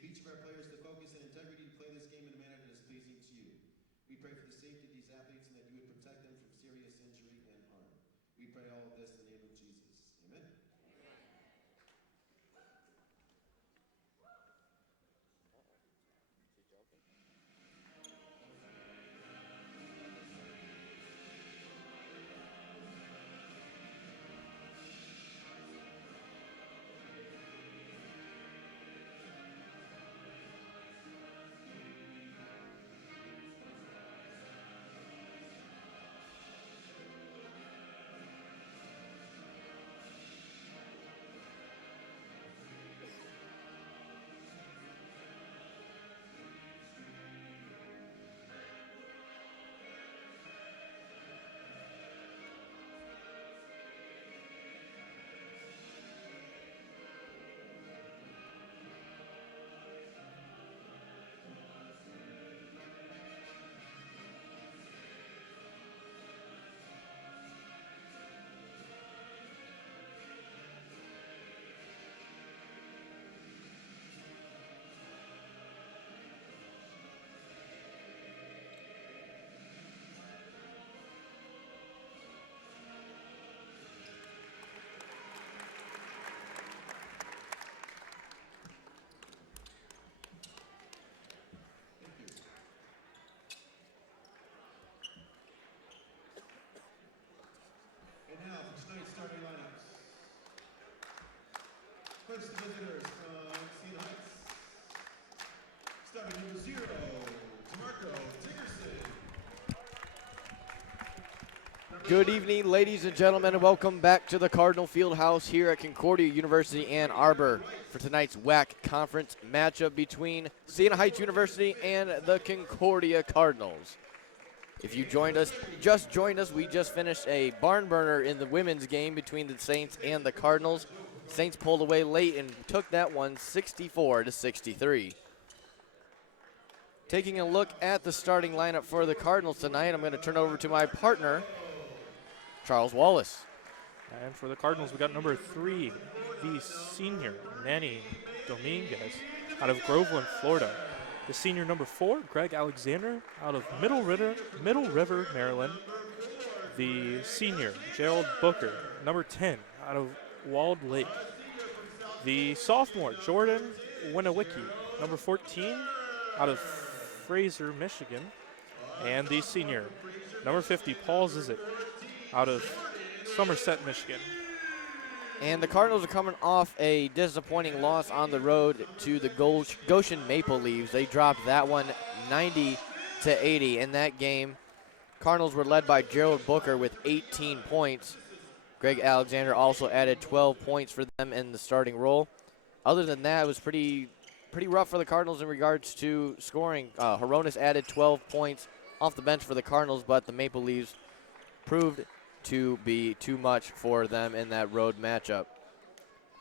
Give each of our players the focus and integrity to play this game in a manner that is pleasing to you. We pray for the safety of these athletes and that you would protect them from serious injury and harm. We pray all of this in the name of Jesus. Amen. And now for tonight's starting lineups. First, the visitors from Siena Heights. Starting number 0, DeMarco Dickerson. Good evening, ladies and gentlemen, and welcome back to the Cardinal Fieldhouse here at Concordia University Ann Arbor for tonight's WAC conference matchup between Siena Heights University and the Concordia Cardinals. If you just joined us, we just finished a barn burner in the women's game between the Saints and the Cardinals. Saints pulled away late and took that one 64-63. Taking a look at the starting lineup for the Cardinals tonight, I'm going to turn over to my partner, Charles Wallace. And for the Cardinals, we got number 3, the senior, Manny Dominguez, out of Groveland, Florida. The senior, number 4, Greg Alexander, out of Middle River, Maryland. The senior, Gerald Booker, number 10, out of Walled Lake. The sophomore, Jordan Winowicki, number 14, out of Fraser, Michigan. And the senior, number 50, Paul Zizek, out of Somerset, Michigan. And the Cardinals are coming off a disappointing loss on the road to the Goshen Maple Leaves. They dropped that one 90-80 in that game. Cardinals were led by Gerald Booker with 18 points. Greg Alexander also added 12 points for them in the starting role. Other than that, it was pretty rough for the Cardinals in regards to scoring. Horonis added 12 points off the bench for the Cardinals, but the Maple Leaves proved to be too much for them in that road matchup.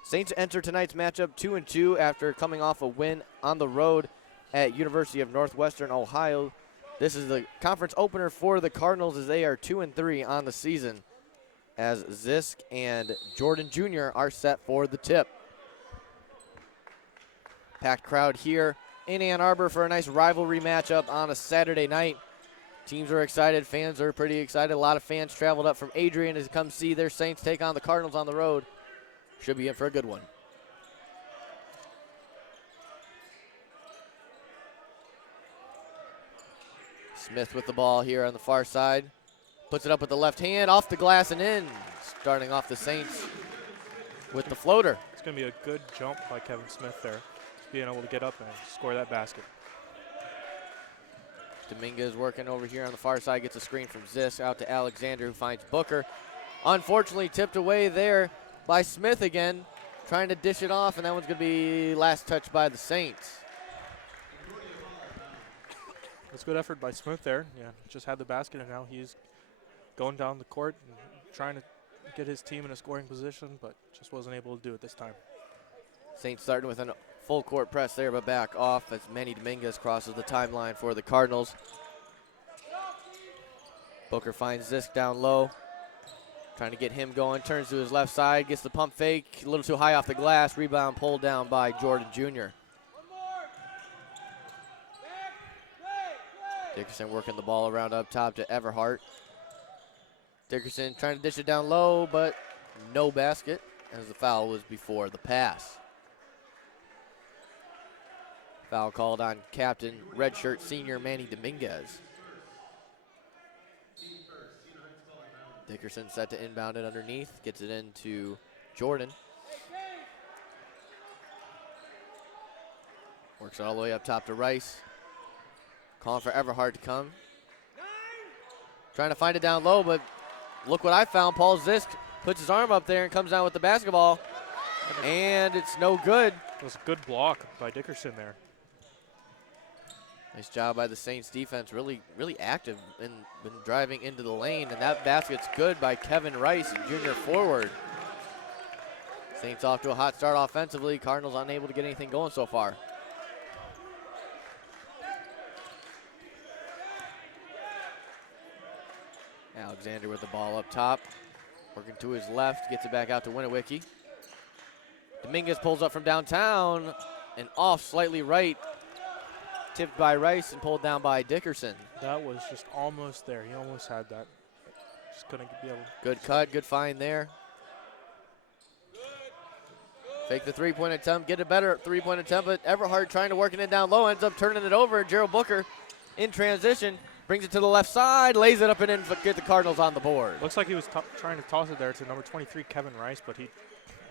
Saints enter tonight's matchup 2-2 after coming off a win on the road at University of Northwestern Ohio. This is the conference opener for the Cardinals as they are 2-3 on the season, as Zisk and Jordan Jr. are set for the tip. Packed crowd here in Ann Arbor for a nice rivalry matchup on a Saturday night. Teams are excited. Fans are pretty excited. A lot of fans traveled up from Adrian to come see their Saints take on the Cardinals on the road. Should be in for a good one. Smith with the ball here on the far side. Puts it up with the left hand, off the glass and in. Starting off the Saints with the floater. It's going to be a good jump by Kevin Smith there, being able to get up and score that basket. Dominguez working over here on the far side, gets a screen from Zisk out to Alexander, who finds Booker. Unfortunately tipped away there by Smith again, trying to dish it off, and that one's going to be last touch by the Saints. That's a good effort by Smith there. Yeah, just had the basket, and now he's going down the court and trying to get his team in a scoring position, but just wasn't able to do it this time. Saints starting with a full court press there, but back off as Manny Dominguez crosses the timeline for the Cardinals. Booker finds Zisk down low, trying to get him going, turns to his left side, gets the pump fake, a little too high off the glass, rebound pulled down by Jordan Jr. Dickerson working the ball around up top to Everhart. Dickerson trying to dish it down low, but no basket, as the foul was before the pass. Foul called on captain, redshirt senior Manny Dominguez. Dickerson set to inbound it underneath, gets it into Jordan. Works it all the way up top to Rice. Calling for Everhart to come. Trying to find it down low, but look what I found. Paul Zisk puts his arm up there and comes down with the basketball. And it's no good. It was a good block by Dickerson there. Nice job by the Saints defense. Really active in driving into the lane. And that basket's good by Kevin Rice, junior forward. Saints off to a hot start offensively. Cardinals unable to get anything going so far. Alexander with the ball up top. Working to his left, gets it back out to Winnewicky. Dominguez pulls up from downtown and off slightly right. Tipped by Rice and pulled down by Dickerson. That was just almost there. He almost had that. Just couldn't be able. Good cut, good find there. Fake the three-point attempt, get a better three-point attempt, but Everhart trying to work it down low, ends up turning it over. Gerald Booker in transition, brings it to the left side, lays it up and in, get the Cardinals on the board. Looks like he was trying to toss it there to number 23, Kevin Rice, but I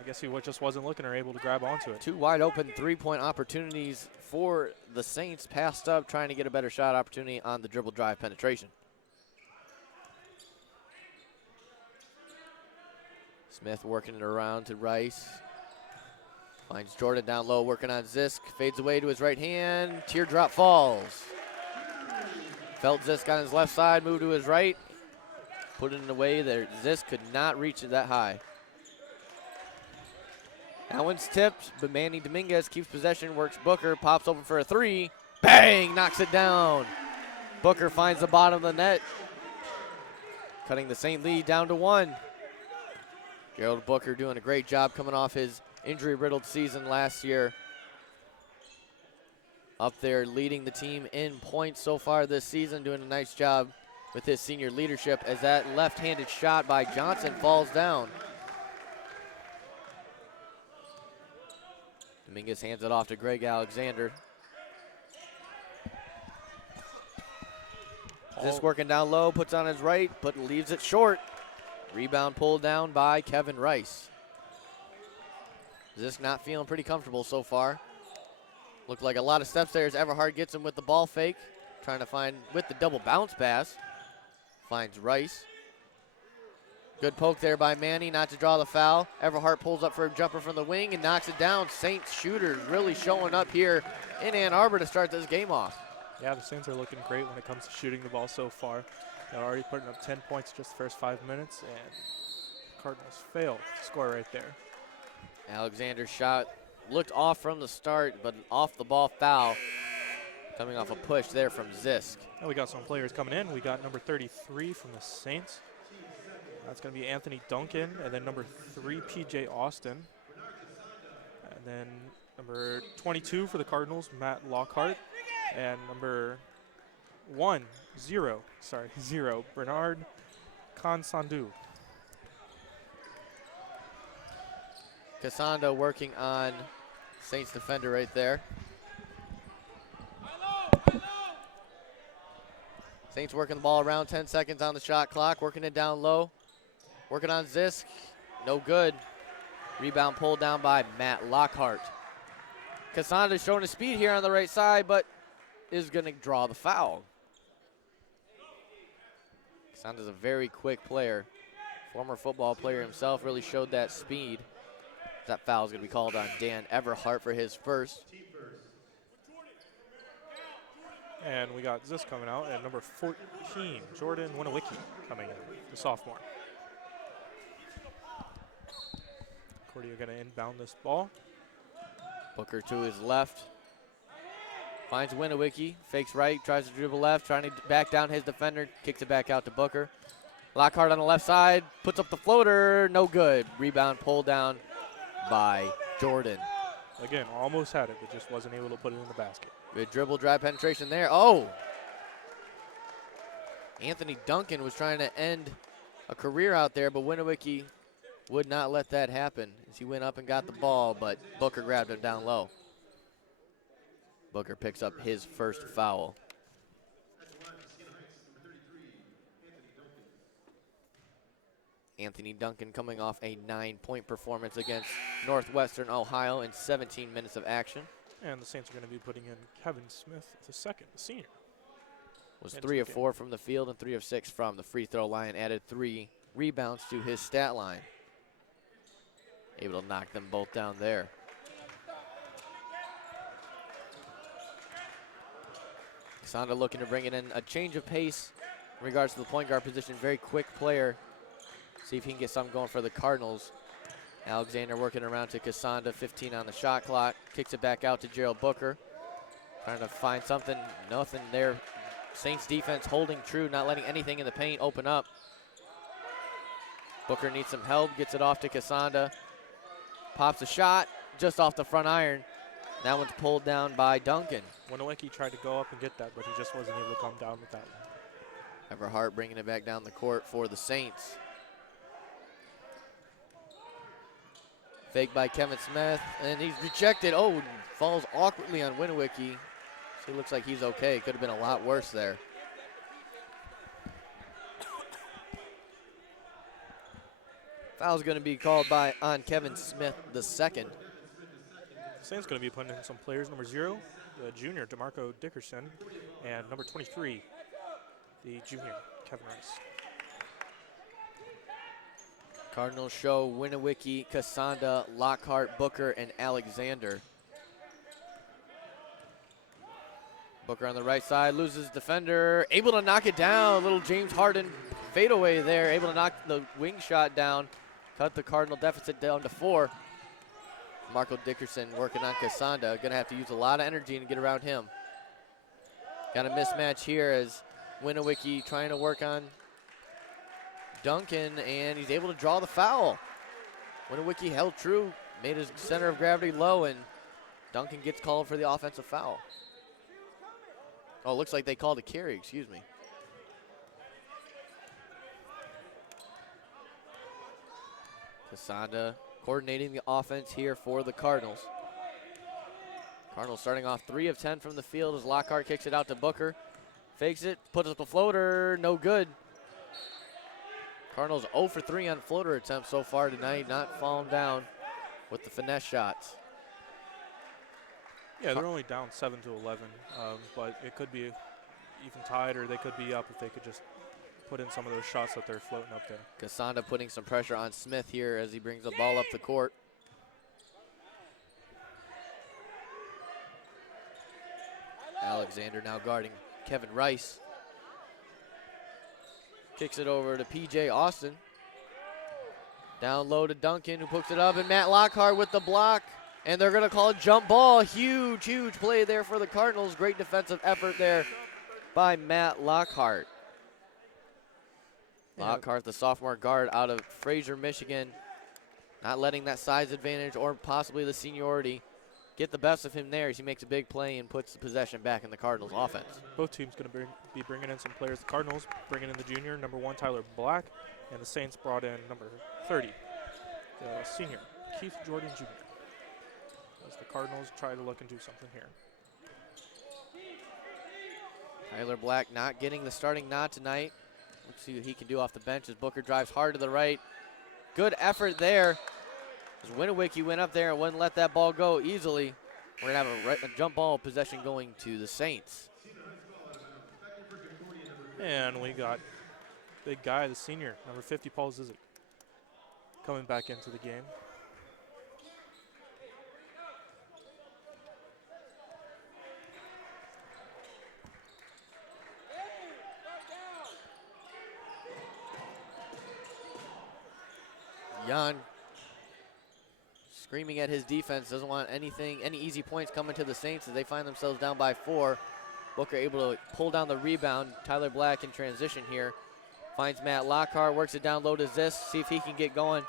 guess he just wasn't looking or able to grab onto it. Two wide open three-point opportunities for the Saints. Passed up, trying to get a better shot opportunity on the dribble drive penetration. Smith working it around to Rice. Finds Jordan down low, working on Zisk. Fades away to his right hand. Teardrop falls. Felt Zisk on his left side, moved to his right. Put it in a way that Zisk could not reach it that high. That one's tipped, but Manny Dominguez keeps possession, works Booker, pops open for a three. Bang! Knocks it down. Booker finds the bottom of the net. Cutting the Saint lead down to 1. Gerald Booker doing a great job coming off his injury-riddled season last year. Up there leading the team in points so far this season, doing a nice job with his senior leadership as that left-handed shot by Johnson falls down. Dominguez hands it off to Greg Alexander. Just working down low, puts on his right, but leaves it short. Rebound pulled down by Kevin Rice. Zisk not feeling pretty comfortable so far. Looked like a lot of steps there as Everhart gets him with the ball fake. Trying to find with the double bounce pass. Finds Rice. Good poke there by Manny, not to draw the foul. Everhart pulls up for a jumper from the wing and knocks it down. Saints shooters really showing up here in Ann Arbor to start this game off. Yeah, the Saints are looking great when it comes to shooting the ball so far. They're already putting up 10 points just the first 5 minutes, and Cardinals failed to score right there. Alexander's shot looked off from the start, but an off-the-ball foul coming off a push there from Zisk. And we got some players coming in. We got number 33 from the Saints. That's going to be Anthony Duncan, and then number 3, P.J. Austin. And then number 22 for the Cardinals, Matt Lockhart. And number 0, Bernard Consandu. Casando working on Saints defender right there. Saints working the ball around, 10 seconds on the shot clock, working it down low. Working on Zisk, no good. Rebound pulled down by Matt Lockhart. Casando showing his speed here on the right side, but is going to draw the foul. Casando's a very quick player. Former football player himself, really showed that speed. That foul is going to be called on Dan Everhart for his first. And we got Zisk coming out, and number 14, Jordan Winnewicky, coming in, the sophomore. Concordia going to inbound this ball. Booker to his left. Finds Winnewicky, fakes right, tries to dribble left, trying to back down his defender, kicks it back out to Booker. Lockhart on the left side, puts up the floater, no good. Rebound pulled down by Jordan. Again, almost had it, but just wasn't able to put it in the basket. Good dribble drive penetration there. Oh! Anthony Duncan was trying to end a career out there, but Winnewicky would not let that happen as he went up and got the ball, but Booker grabbed him down low. Booker picks up his first foul. Anthony Duncan coming off a 9-point performance against Northwestern Ohio in 17 minutes of action. And the Saints are going to be putting in Kevin Smith the second, the senior. Was 3 of 4 from the field and 3 of 6 from the free throw line. Added 3 rebounds to his stat line. Able to knock them both down there. Casanda looking to bring it in a change of pace in regards to the point guard position. Very quick player. See if he can get something going for the Cardinals. Alexander working around to Casanda, 15 on the shot clock. Kicks it back out to Gerald Booker. Trying to find something, nothing there. Saints defense holding true, not letting anything in the paint open up. Booker needs some help, gets it off to Casanda. Pops a shot, just off the front iron. That one's pulled down by Duncan. Winnewicky tried to go up and get that, but he just wasn't able to come down with that one. Everhart bringing it back down the court for the Saints. Fake by Kevin Smith, and he's rejected. Oh, falls awkwardly on Winnewicky. So it looks like he's okay. Could have been a lot worse there. Foul's going to be called on Kevin Smith the second. Saints going to be putting in some players. Number 0, the junior, DeMarco Dickerson, and number 23, the junior, Kevin Rice. Cardinals show Winnewicky, Casanda, Lockhart, Booker, and Alexander. Booker on the right side, loses defender, able to knock it down. Little James Harden fadeaway there, able to knock the wing shot down, cut the Cardinal deficit down to 4. Marco Dickerson working on Casanda, gonna have to use a lot of energy to get around him. Got a mismatch here as Winnewicky trying to work on Duncan, and he's able to draw the foul. Winnewicky held true, made his center of gravity low, and Duncan gets called for the offensive foul. Oh, it looks like they called a carry, excuse me. Casanda coordinating the offense here for the Cardinals. Cardinals starting off 3 of 10 from the field as Lockhart kicks it out to Booker. Fakes it, puts up a floater, no good. Cardinals 0 for 3 on floater attempts so far tonight, not falling down with the finesse shots. Yeah, they're only down 7 to 11, but it could be even tied, or they could be up if they could just put in some of those shots that they're floating up there. Casanda putting some pressure on Smith here as he brings the ball up the court. Alexander now guarding Kevin Rice. Kicks it over to P.J. Austin. Down low to Duncan, who picks it up, and Matt Lockhart with the block. And they're going to call a jump ball. Huge, huge play there for the Cardinals. Great defensive effort there by Matt Lockhart. Lockhart, the sophomore guard out of Fraser, Michigan. Not letting that size advantage or possibly the seniority get the best of him there as he makes a big play and puts the possession back in the Cardinals' offense. Both teams going to be bringing in some players. The Cardinals bringing in the junior, number 1, Tyler Black, and the Saints brought in number 30, the senior, Keith Jordan Jr. As the Cardinals try to look and do something here. Tyler Black not getting the starting nod tonight. Let's see what he can do off the bench as Booker drives hard to the right. Good effort there. As Winnewicky went up there and wouldn't let that ball go easily. We're going to have a jump ball possession going to the Saints. And we got big guy, the senior, number 50, Paul Zizic, coming back into the game. Jan screaming at his defense, doesn't want any easy points coming to the Saints as they find themselves down by 4. Booker able to pull down the rebound. Tyler Black in transition here. Finds Matt Lockhart, works it down low to Ziss, see if he can get going.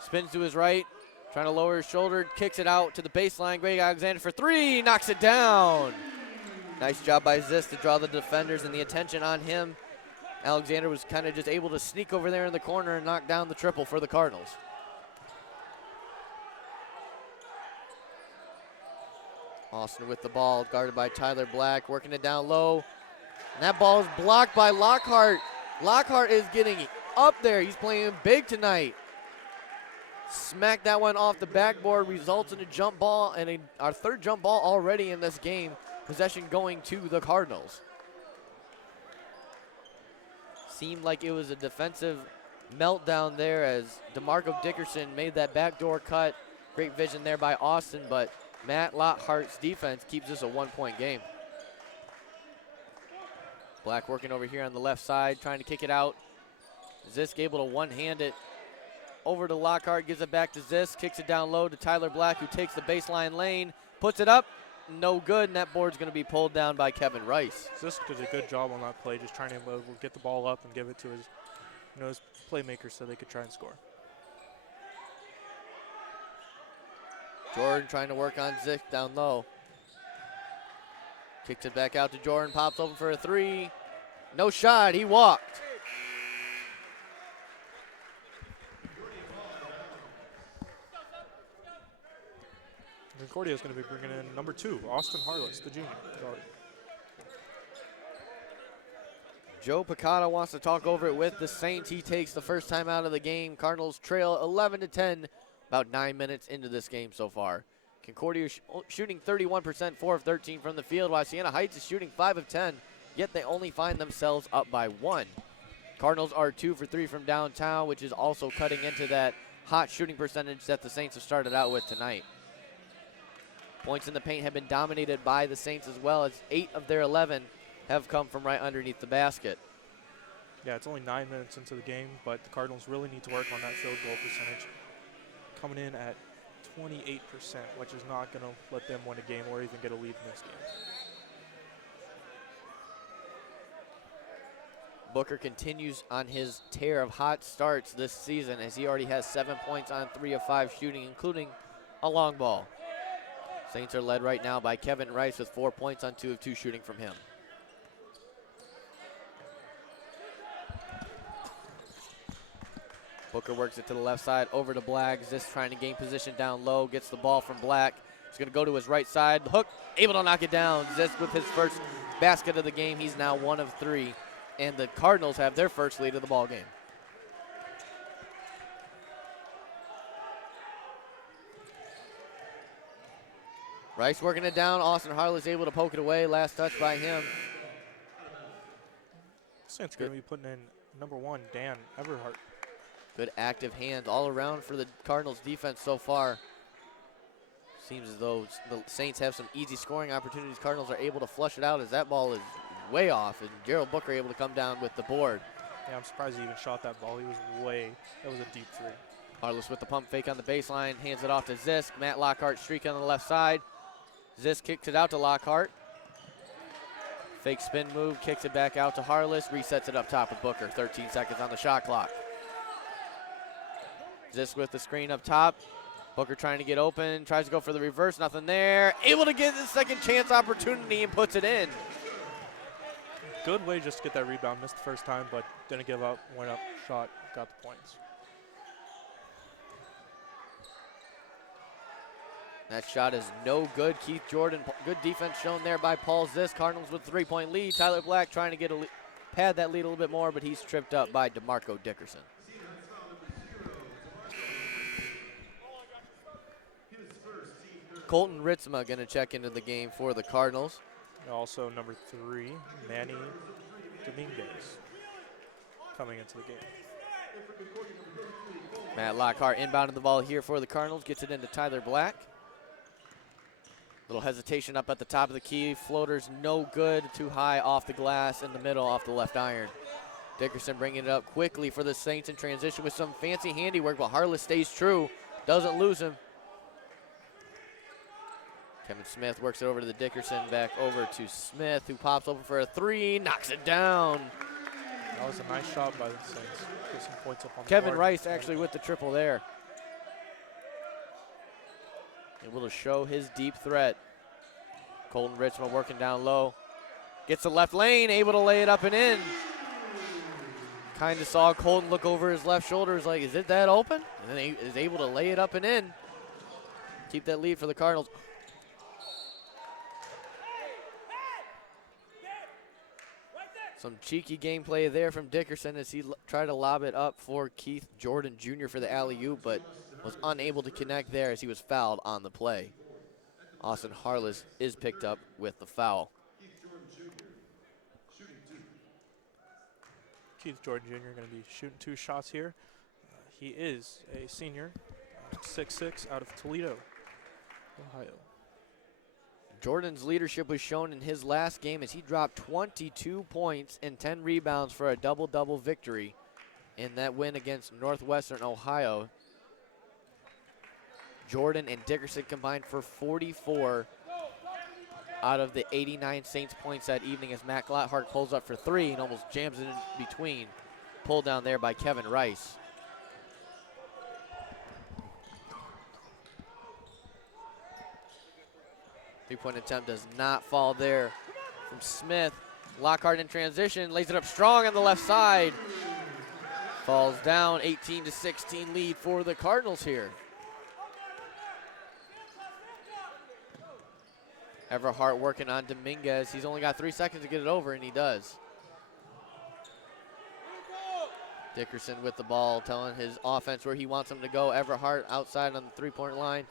Spins to his right, trying to lower his shoulder, kicks it out to the baseline. Greg Alexander for 3, knocks it down. Nice job by Zisk to draw the defenders and the attention on him. Alexander was kind of just able to sneak over there in the corner and knock down the triple for the Cardinals. Austin with the ball, guarded by Tyler Black, working it down low. And that ball is blocked by Lockhart. Lockhart is getting up there. He's playing big tonight. Smacked that one off the backboard, results in a jump ball, and our third jump ball already in this game. Possession going to the Cardinals. Seemed like it was a defensive meltdown there as DeMarco Dickerson made that backdoor cut. Great vision there by Austin, but Matt Lockhart's defense keeps this a 1-point game. Black working over here on the left side, trying to kick it out. Zisk able to one-hand it over to Lockhart, gives it back to Zisk, kicks it down low to Tyler Black, who takes the baseline lane, puts it up, no good, and that board's going to be pulled down by Kevin Rice. Zisk did a good job on that play, just trying to get the ball up and give it to his playmakers so they could try and score. Jordan trying to work on Zisk down low. Kicks it back out to Jordan, pops open for a three. No shot, he walked. Concordia is going to be bringing in number 2, Austin Harless, the junior guard. Joe Picata wants to talk over it with the Saints. He takes the first time out of the game. Cardinals trail 11-10, about 9 minutes into this game so far. Concordia shooting 31%, 4 of 13 from the field, while Siena Heights is shooting 5 of 10, yet they only find themselves up by 1. Cardinals are 2 for 3 from downtown, which is also cutting into that hot shooting percentage that the Saints have started out with tonight. Points in the paint have been dominated by the Saints as well, as 8 of their 11 have come from right underneath the basket. Yeah, it's only 9 minutes into the game, but the Cardinals really need to work on that field goal percentage. Coming in at 28%, which is not going to let them win a game or even get a lead in this game. Booker continues on his tear of hot starts this season, as he already has 7 points on 3 of 5 shooting, including a long ball. Saints are led right now by Kevin Rice with 4 points on 2 of 2 shooting from him. Booker works it to the left side, over to Black. Zisk trying to gain position down low, gets the ball from Black. He's going to go to his right side. Hook, able to knock it down. Zisk with his first basket of the game. He's now 1 of 3, and the Cardinals have their first lead of the ball game. Rice working it down. Austin Harless able to poke it away. Last touch by him. Saints going to be putting in number 1, Dan Everhart. Good active hands all around for the Cardinals defense so far. Seems as though the Saints have some easy scoring opportunities. Cardinals are able to flush it out as that ball is way off, and Gerald Booker able to come down with the board. Yeah, I'm surprised he even shot that ball. He was that was a deep 3. Harless with the pump fake on the baseline, hands it off to Zisk. Matt Lockhart streaking on the left side. Zisk kicks it out to Lockhart. Fake spin move, kicks it back out to Harless, resets it up top with Booker. 13 seconds on the shot clock. Zisk with the screen up top. Booker trying to get open, tries to go for the reverse, nothing there. Able to get the second chance opportunity and puts it in. Good way just to get that rebound. Missed the first time, but didn't give up. Went up, shot, got the points. That shot is no good. Keith Jordan, good defense shown there by Paul Zisk. Cardinals with a 3-point lead. Tyler Black trying to get pad that lead a little bit more, but he's tripped up by DeMarco Dickerson. Colton Ritzma going to check into the game for the Cardinals. Also number 3, Manny Dominguez, coming into the game. Matt Lockhart inbounding the ball here for the Cardinals. Gets it into Tyler Black. Little hesitation up at the top of the key. Floater's no good. Too high off the glass in the middle off the left iron. Dickerson bringing it up quickly for the Saints in transition with some fancy handiwork, but Harless stays true. Doesn't lose him. Kevin Smith works it over to the Dickerson, back over to Smith, who pops open for a 3, knocks it down. That was a nice shot by the Saints. Get some points up on the Kevin board. Rice actually with the triple there. Able to show his deep threat. Colton Richmond working down low. Gets the left lane, able to lay it up and in. Kind of saw Colton look over his left shoulder. Is like, is it that open? And then he is able to lay it up and in. Keep that lead for the Cardinals. Some cheeky gameplay there from Dickerson as he tried to lob it up for Keith Jordan Jr. for the alley-oop, but was unable to connect there as he was fouled on the play. Austin Harless is picked up with the foul. Keith Jordan Jr. going to be shooting 2 shots here. He is a senior, 6'6", out of Toledo, Ohio. Jordan's leadership was shown in his last game as he dropped 22 points and 10 rebounds for a double-double victory in that win against Northwestern Ohio. Jordan and Dickerson combined for 44 out of the 89 Saints points that evening as Matt Glotthart pulls up for 3 and almost jams it in between. Pulled down there by Kevin Rice. Three-point attempt does not fall there from Smith. Lockhart in transition, lays it up strong on the left side. Falls down, 18-16 lead for the Cardinals here. Everhart working on Dominguez. He's only got 3 seconds to get it over, and he does. Dickerson with the ball, telling his offense where he wants him to go. Everhart outside on the three-point line,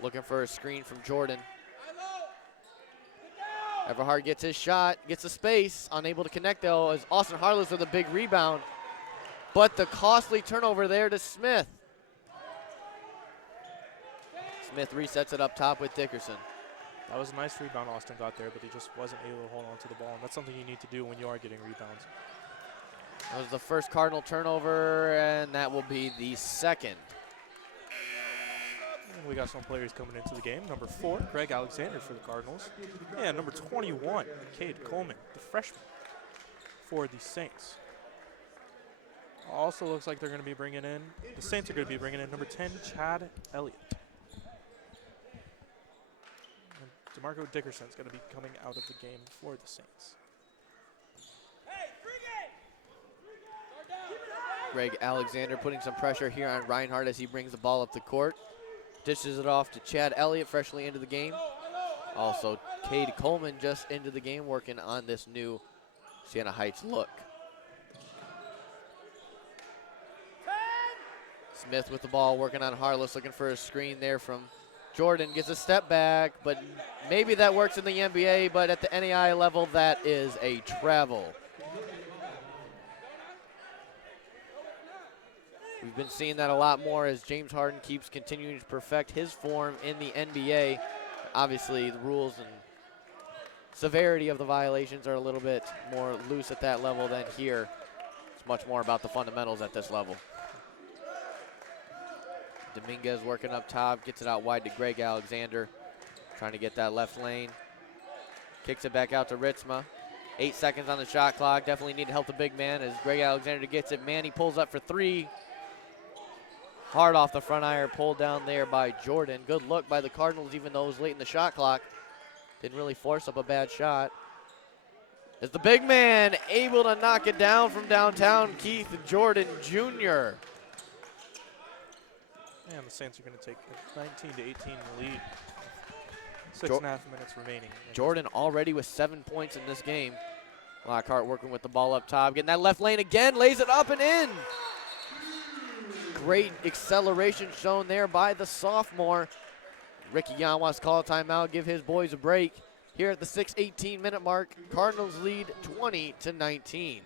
looking for a screen from Jordan. Everhart gets his shot, gets the space, unable to connect though as Austin Harless with a big rebound. But the costly turnover there to Smith. Smith resets it up top with Dickerson. That was a nice rebound Austin got there, but he just wasn't able to hold on to the ball, and that's something you need to do when you are getting rebounds. That was the first Cardinal turnover, and that will be the second. And we got some players coming into the game. Number 4, Greg Alexander for the Cardinals. And number 21, Cade Coleman, the freshman for the Saints. Also looks like they're going to be bringing in, the Saints are going to be bringing in number 10, Chad Elliott. And DeMarco Dickerson's going to be coming out of the game for the Saints. Greg Alexander putting some pressure here on Reinhardt as he brings the ball up the court. Dishes it off to Chad Elliott, freshly into the game. Also, Cade Coleman just into the game, working on this new Siena Heights look. Smith with the ball, working on Harless, looking for a screen there from Jordan. Gets a step back, but maybe that works in the NBA, but at the NAI level, that is a travel. We've been seeing that a lot more as James Harden keeps continuing to perfect his form in the NBA. Obviously, the rules and severity of the violations are a little bit more loose at that level than here. It's much more about the fundamentals at this level. Dominguez working up top, gets it out wide to Greg Alexander, trying to get that left lane. Kicks it back out to Ritzma. 8 seconds on the shot clock. Definitely need to help the big man as Greg Alexander gets it. Manny pulls up for 3. Hard off the front iron, pulled down there by Jordan. Good look by the Cardinals, even though it was late in the shot clock. Didn't really force up a bad shot. As the big man able to knock it down from downtown, Keith Jordan Jr. And the Saints are going to take a 19-18 lead. 6.5 minutes remaining. Jordan already with 7 points in this game. Lockhart working with the ball up top, getting that left lane again, lays it up and in. Great acceleration shown there by the sophomore. Ricky Yan wants to call a timeout, give his boys a break. Here at the 6:18 minute mark, Cardinals lead 20-19.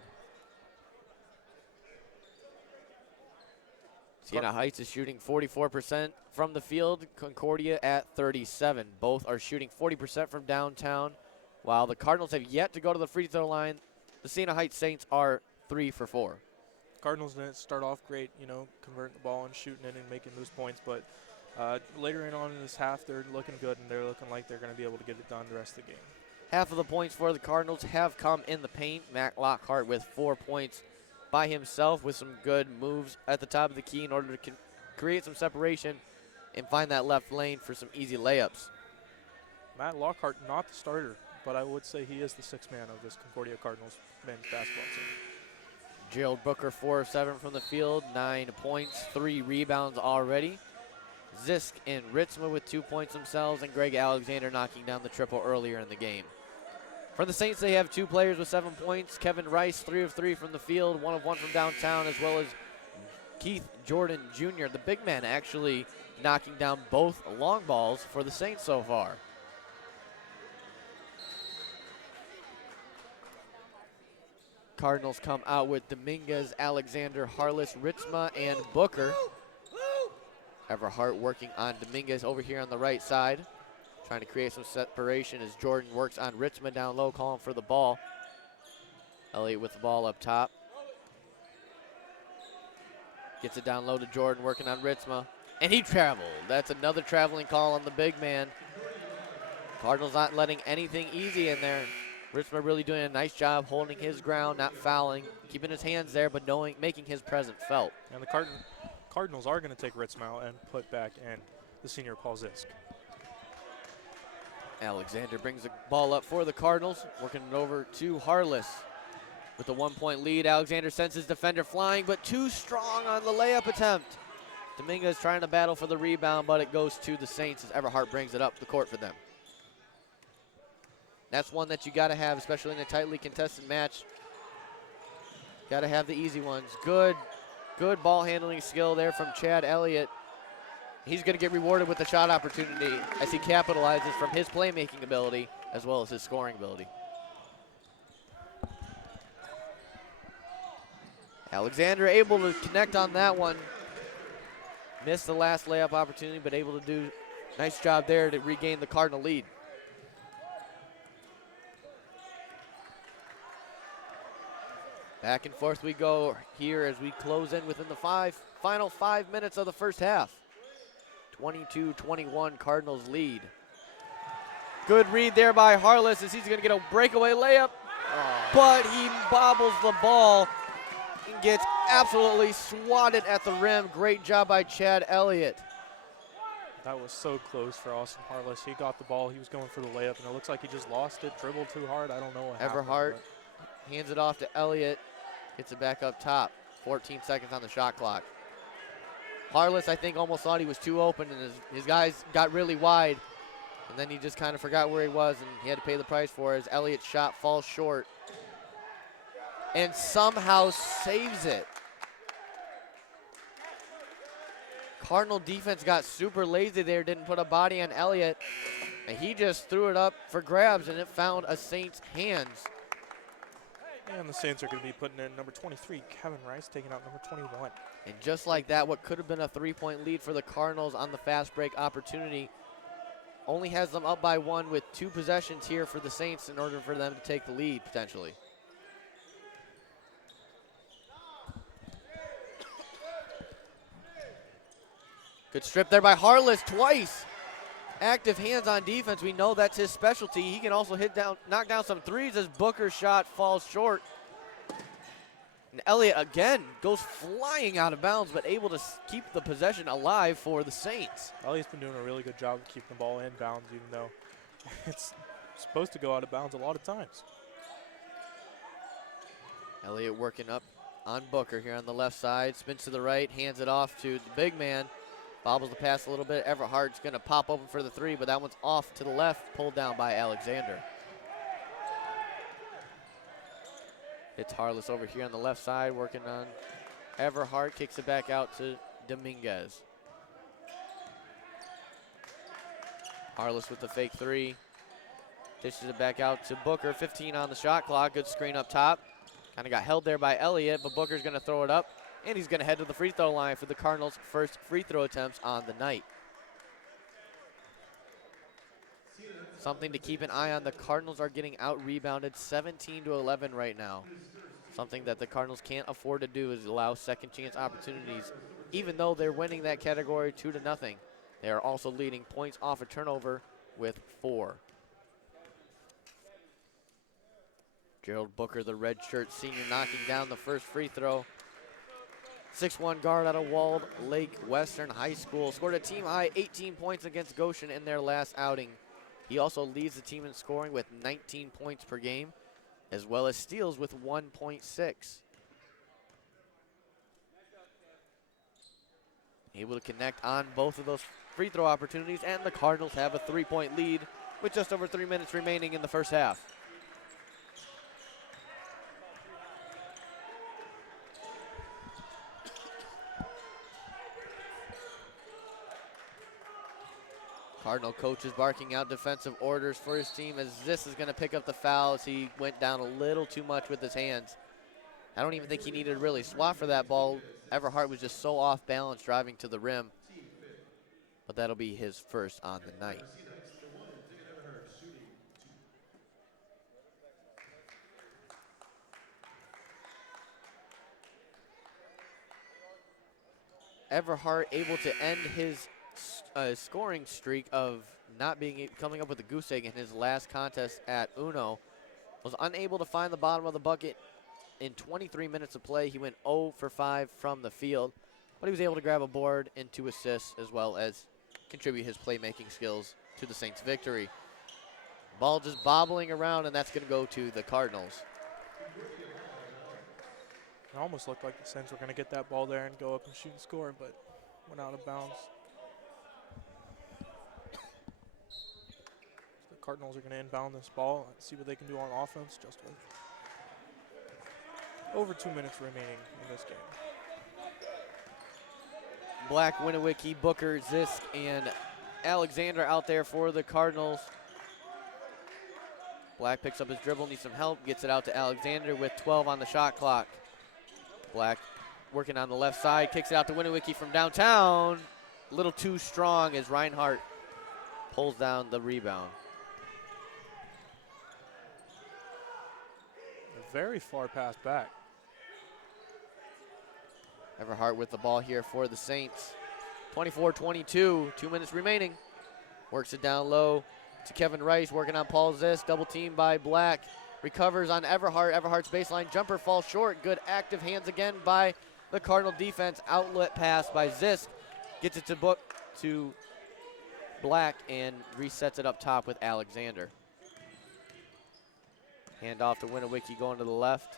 Siena Heights is shooting 44% from the field, Concordia at 37. Both are shooting 40% from downtown. While the Cardinals have yet to go to the free throw line, the Siena Heights Saints are 3 for 4. Cardinals didn't start off great, you know, converting the ball and shooting it and making those points, but later on in this half, they're looking good, and they're looking like they're going to be able to get it done the rest of the game. Half of the points for the Cardinals have come in the paint. Matt Lockhart with 4 points by himself with some good moves at the top of the key in order to create some separation and find that left lane for some easy layups. Matt Lockhart, not the starter but I would say he is the sixth man of this Concordia Cardinals men's basketball team. Gerald Booker, 4 of 7 from the field, 9 points, 3 rebounds already. Zisk and Ritzma with 2 points themselves, and Greg Alexander knocking down the triple earlier in the game. For the Saints, they have 2 players with 7 points. Kevin Rice, 3 of 3 from the field, 1 of 1 from downtown, as well as Keith Jordan Jr., the big man, actually knocking down both long balls for the Saints so far. Cardinals come out with Dominguez, Alexander, Harless, Ritzma, and Booker. Everhart working on Dominguez over here on the right side, trying to create some separation as Jordan works on Ritzma down low, calling for the ball. Elliott with the ball up top. Gets it down low to Jordan, working on Ritzma, and he traveled. That's another traveling call on the big man. Cardinals not letting anything easy in there. Ritzma really doing a nice job holding his ground, not fouling, keeping his hands there, but making his presence felt. And the Cardinals are going to take Ritzma out and put back in the senior Paul Zisk. Alexander brings the ball up for the Cardinals, working it over to Harless. With the 1-point lead, Alexander sends his defender flying, but too strong on the layup attempt. Dominguez trying to battle for the rebound, but it goes to the Saints as Everhart brings it up the court for them. That's one that you got to have, especially in a tightly contested match. Got to have the easy ones. Good ball handling skill there from Chad Elliott. He's going to get rewarded with the shot opportunity as he capitalizes from his playmaking ability as well as his scoring ability. Alexander able to connect on that one. Missed the last layup opportunity, but able to do a nice job there to regain the Cardinal lead. Back and forth we go here as we close in within the final 5 minutes of the first half. 22-21 Cardinals lead. Good read there by Harless as he's going to get a breakaway layup, but he bobbles the ball and gets absolutely swatted at the rim. Great job by Chad Elliott. That was so close for Austin Harless. He got the ball, he was going for the layup, and it looks like he just lost it, dribbled too hard. I don't know what happened. Everhart hands it off to Elliott. Gets it back up top. 14 seconds on the shot clock. Harless, I think, almost thought he was too open, and his guys got really wide. And then he just kind of forgot where he was, and he had to pay the price for it as Elliott's shot falls short. And somehow saves it. Cardinal defense got super lazy there, didn't put a body on Elliott. And he just threw it up for grabs, and it found a Saints' hands. And the Saints are going to be putting in number 23, Kevin Rice, taking out number 21. And just like that, what could have been a 3-point lead for the Cardinals on the fast break opportunity only has them up by 1 with 2 possessions here for the Saints in order for them to take the lead, potentially. Good strip there by Harless twice. Active hands on defense. We know that's his specialty. He can also knock down some threes as Booker's shot falls short. And Elliott again goes flying out of bounds, but able to keep the possession alive for the Saints. Elliott's been doing a really good job of keeping the ball in bounds, even though it's supposed to go out of bounds a lot of times. Elliott working up on Booker here on the left side. Spins to the right, hands it off to the big man. Bobbles the pass a little bit. Everhart's going to pop open for the 3, but that one's off to the left, pulled down by Alexander. It's Harless over here on the left side, working on Everhart. Kicks it back out to Dominguez. Harless with the fake 3. Dishes it back out to Booker. 15 on the shot clock. Good screen up top. Kind of got held there by Elliott, but Booker's going to throw it up. And he's going to head to the free throw line for the Cardinals' first free throw attempts on the night. Something to keep an eye on. The Cardinals are getting out-rebounded 17-11 right now. Something that the Cardinals can't afford to do is allow second-chance opportunities. Even though they're winning that category 2-0, they are also leading points off a turnover with 4. Gerald Booker, the redshirt senior, knocking down the first free throw. 6'1" guard out of Walled Lake Western High School. Scored a team high 18 points against Goshen in their last outing. He also leads the team in scoring with 19 points per game, as well as steals with 1.6. Able to connect on both of those free throw opportunities, and the Cardinals have a 3-point lead with just over 3 minutes remaining in the first half. Cardinal coach is barking out defensive orders for his team as this is going to pick up the foul as he went down a little too much with his hands. I don't even think he needed to really swat for that ball. Everhart was just so off balance driving to the rim. But that'll be his first on the night. Everhart able to end his scoring streak of not coming up with a goose egg in his last contest at Uno. Was unable to find the bottom of the bucket in 23 minutes of play. He went 0 for 5 from the field, but he was able to grab a board and 2 assists as well as contribute his playmaking skills to the Saints' victory. Ball just bobbling around, and that's going to go to the Cardinals. It almost looked like the Saints were going to get that ball there and go up and shoot and score, but went out of bounds. The Cardinals are going to inbound this ball and see what they can do on offense, just with over 2 minutes remaining in this game. Black, Winnewicky, Booker, Zisk, and Alexander out there for the Cardinals. Black picks up his dribble, needs some help, gets it out to Alexander with 12 on the shot clock. Black working on the left side, kicks it out to Winnewicky from downtown. A little too strong as Reinhardt pulls down the rebound. A very far pass back. Everhart with the ball here for the Saints. 24-22, 2 minutes remaining. Works it down low to Kevin Rice, working on Paul Zisk, double team by Black. Recovers on Everhart. Everhart's baseline jumper falls short. Good active hands again by the Cardinal defense. Outlet pass by Zisk. Gets it to Black and resets it up top with Alexander. Hand off to Winnewicky going to the left.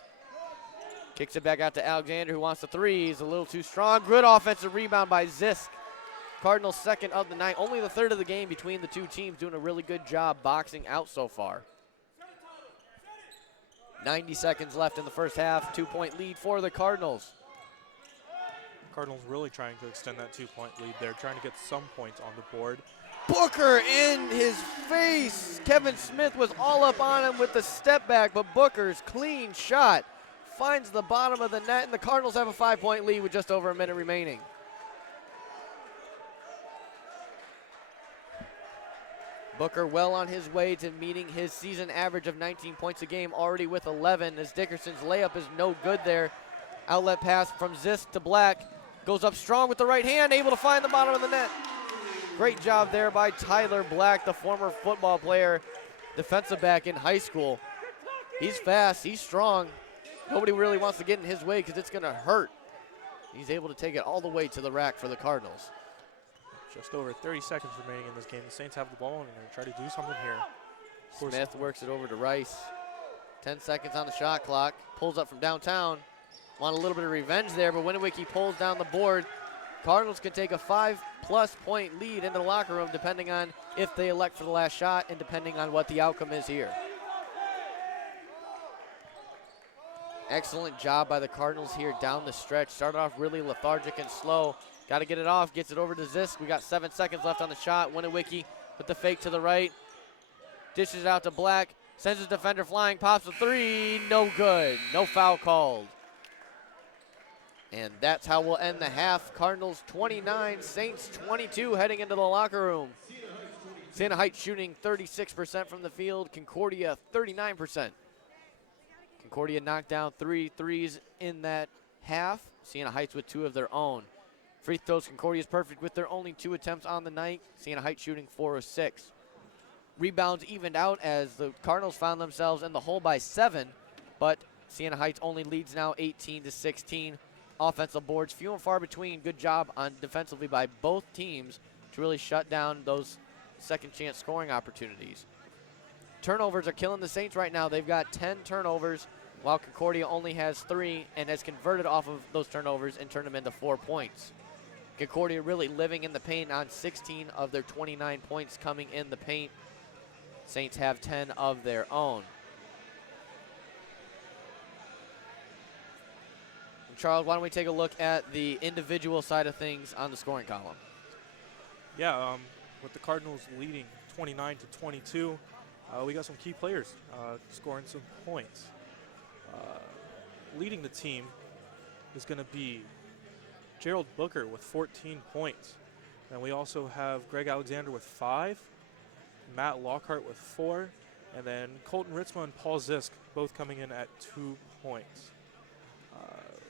Kicks it back out to Alexander, who wants the three. He's a little too strong. Good offensive rebound by Zisk. Cardinals second of the night. Only the third of the game between the two teams, doing a really good job boxing out so far. 90 seconds left in the first half. 2-point lead for the Cardinals. Cardinals really trying to extend that 2-point lead there, trying to get some points on the board. Booker in his face. Kevin Smith was all up on him with the step back, but Booker's clean shot finds the bottom of the net, and the Cardinals have a 5-point lead with just over a minute remaining. Booker well on his way to meeting his season average of 19 points a game, already with 11, as Dickerson's layup is no good there. Outlet pass from Zisk to Black. Goes up strong with the right hand, able to find the bottom of the net. Great job there by Tyler Black, the former football player, defensive back in high school. He's fast, he's strong. Nobody really wants to get in his way because it's going to hurt. He's able to take it all the way to the rack for the Cardinals. Just over 30 seconds remaining in this game. The Saints have the ball and they're going to try to do something here. Smith works it over to Rice. 10 seconds on the shot clock. Pulls up from downtown. Want a little bit of revenge there, but Winnewicky pulls down the board. Cardinals can take a 5+ point lead into the locker room depending on if they elect for the last shot and depending on what the outcome is here. Excellent job by the Cardinals here down the stretch. Started off really lethargic and slow. Got to get it off, gets it over to Zisk. We got 7 seconds left on the shot. Winnewicky with the fake to the right. Dishes it out to Black. Sends his defender flying, pops a three. No good. No foul called. And that's how we'll end the half. Cardinals 29, Saints 22 heading into the locker room. Siena Heights shooting 36% from the field. Concordia 39%. Concordia knocked down 3 threes in that half. Siena Heights with 2 of their own. Free throws, Concordia is perfect with their only 2 attempts on the night. Siena Heights shooting 4 of 6. Rebounds evened out as the Cardinals found themselves in the hole by 7, but Siena Heights only leads now 18-16. Offensive boards few and far between. Good job on defensively by both teams to really shut down those second chance scoring opportunities. Turnovers are killing the Saints right now. They've got 10 turnovers, while Concordia only has 3 and has converted off of those turnovers and turned them into 4 points. Concordia really living in the paint on 16 of their 29 points coming in the paint. Saints have 10 of their own. Charles, why don't we take a look at the individual side of things on the scoring column? Yeah, with the Cardinals leading 29 to 22, we got some key players scoring some points. Leading the team is going to be Gerald Booker with 14 points. And we also have Greg Alexander with 5, Matt Lockhart with 4, and then Colton Ritzma and Paul Zisk both coming in at 2 points.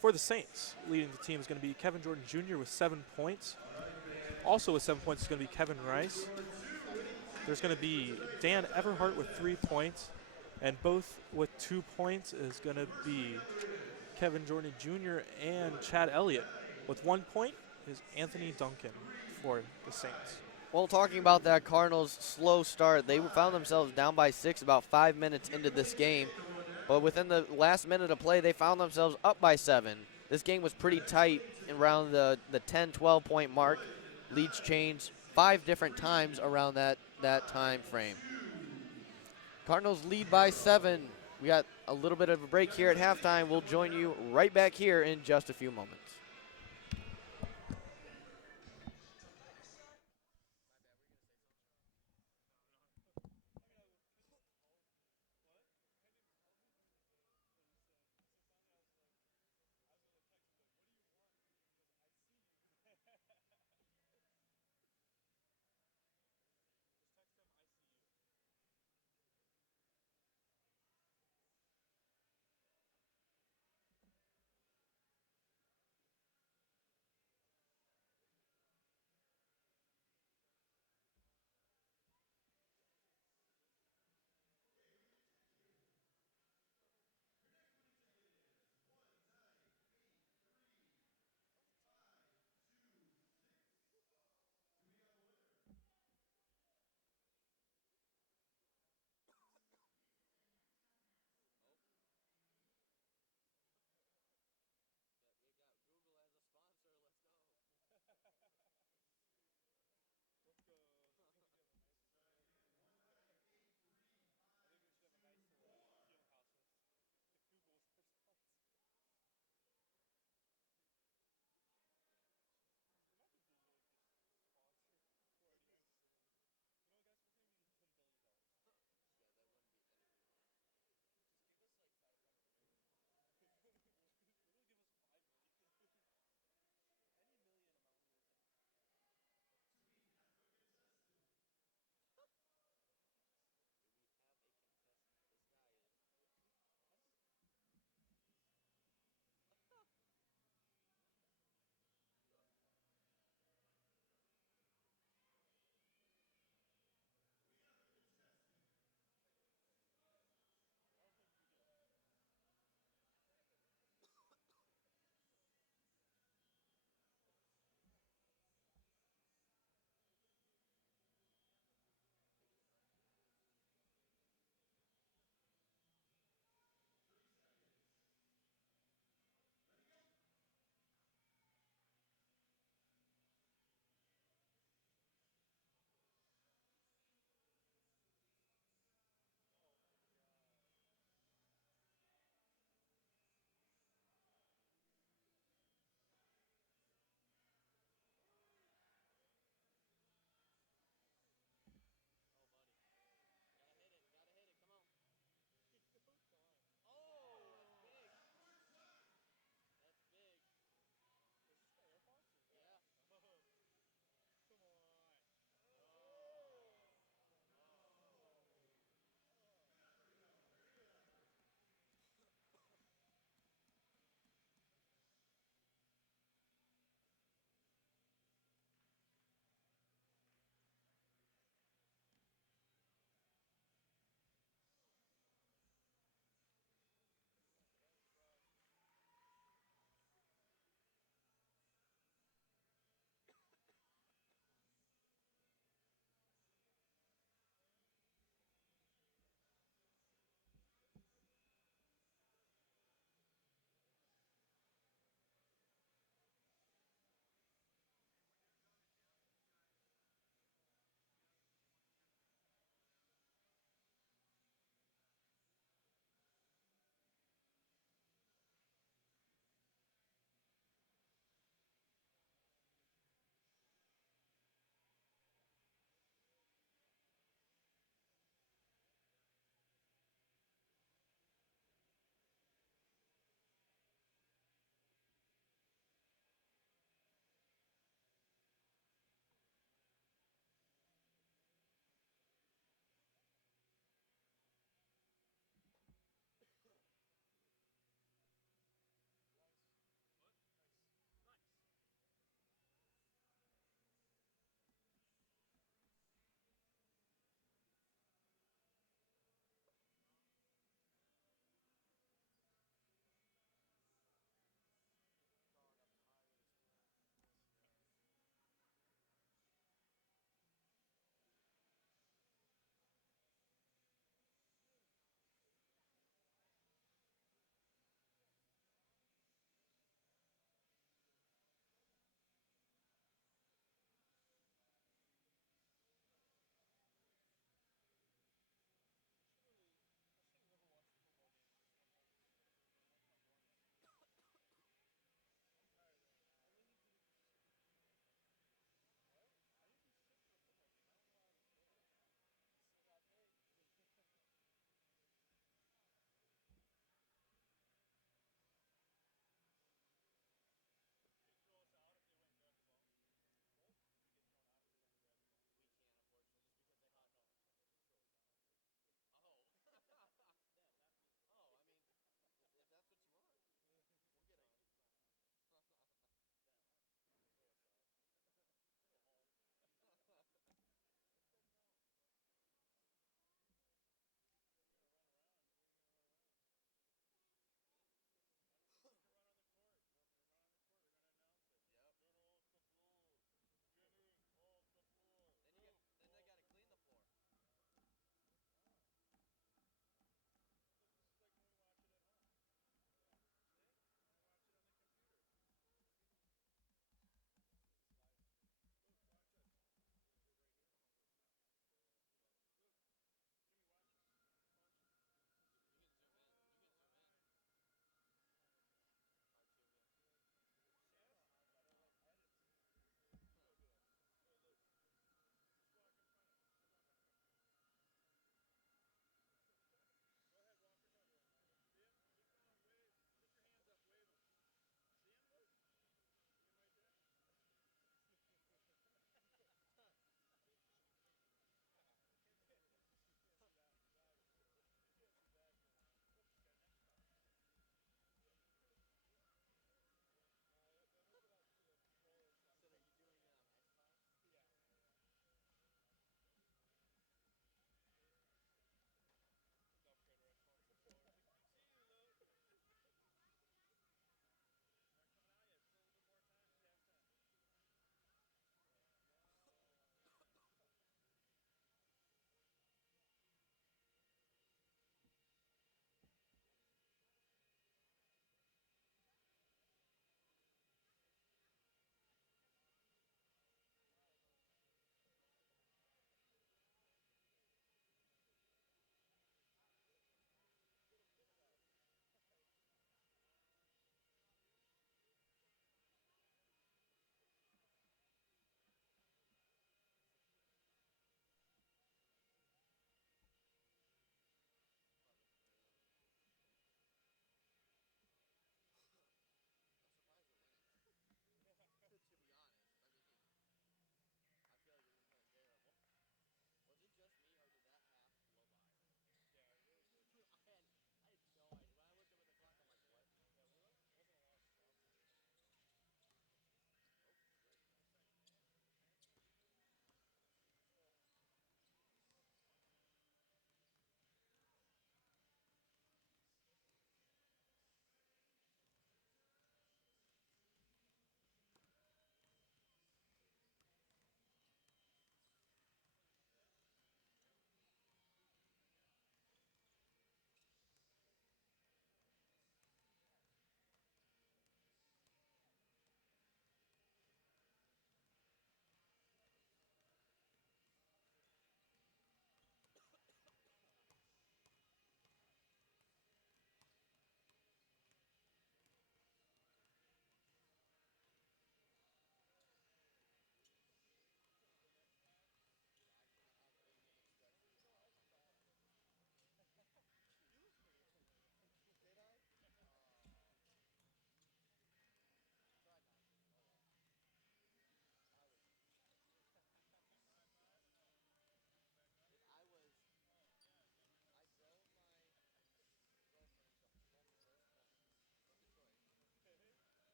For the Saints, leading the team is going to be Kevin Jordan Jr. with 7 points. Also with 7 points is going to be Kevin Rice. There's going to be Dan Everhart with 3 points, and both with 2 points is going to be Kevin Jordan Jr. and Chad Elliott. With 1 point is Anthony Duncan for the Saints. Well, talking about that Cardinals' slow start, they found themselves down by 6 about 5 minutes into this game. But within the last minute of play, they found themselves up by 7. This game was pretty tight around the 10, 12-point mark. Leads changed 5 different times around that time frame. Cardinals lead by 7. We got a little bit of a break here at halftime. We'll join you right back here in just a few moments.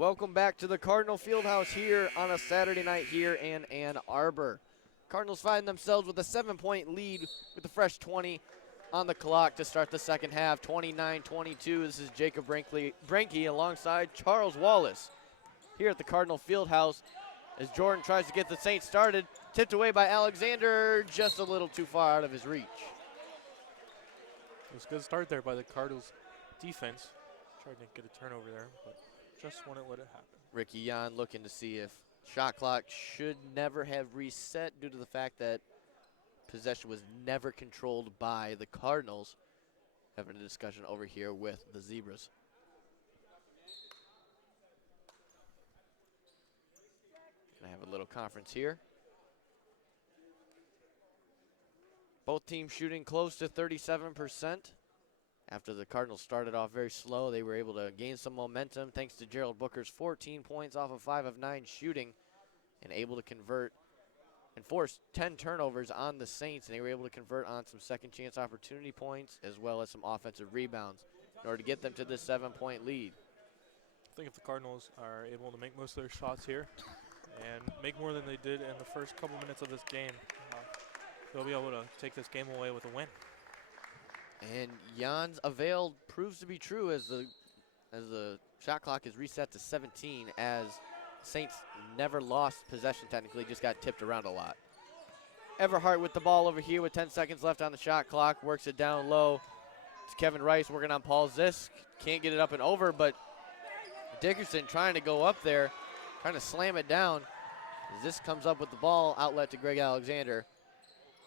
Welcome back to the Cardinal Fieldhouse here on a Saturday night here in Ann Arbor. Cardinals find themselves with a 7-point lead with a fresh 20 on the clock to start the second half, 29-22. This is Jacob Brinke alongside Charles Wallace here at the Cardinal Fieldhouse as Jordan tries to get the Saints started. Tipped away by Alexander, just a little too far out of his reach. It was a good start there by the Cardinals defense. Tried to get a turnover there, but just wouldn't let it happen. Ricky Yan looking to see if shot clock should never have reset due to the fact that possession was never controlled by the Cardinals. Having a discussion over here with the Zebras. Gonna have a little conference here. Both teams shooting close to 37%. After the Cardinals started off very slow, they were able to gain some momentum thanks to Gerald Booker's 14 points off of 5 of 9 shooting and able to convert and force 10 turnovers on the Saints, and they were able to convert on some second chance opportunity points as well as some offensive rebounds in order to get them to this 7-point lead. I think if the Cardinals are able to make most of their shots here and make more than they did in the first couple minutes of this game, they'll be able to take this game away with a win. And Jan's avail proves to be true as the shot clock is reset to 17 as Saints never lost possession technically, just got tipped around a lot. Everhart with the ball over here with 10 seconds left on the shot clock, works it down low. It's Kevin Rice working on Paul Zisk. Can't get it up and over, but Dickerson trying to go up there, trying to slam it down. Zisk comes up with the ball, outlet to Greg Alexander.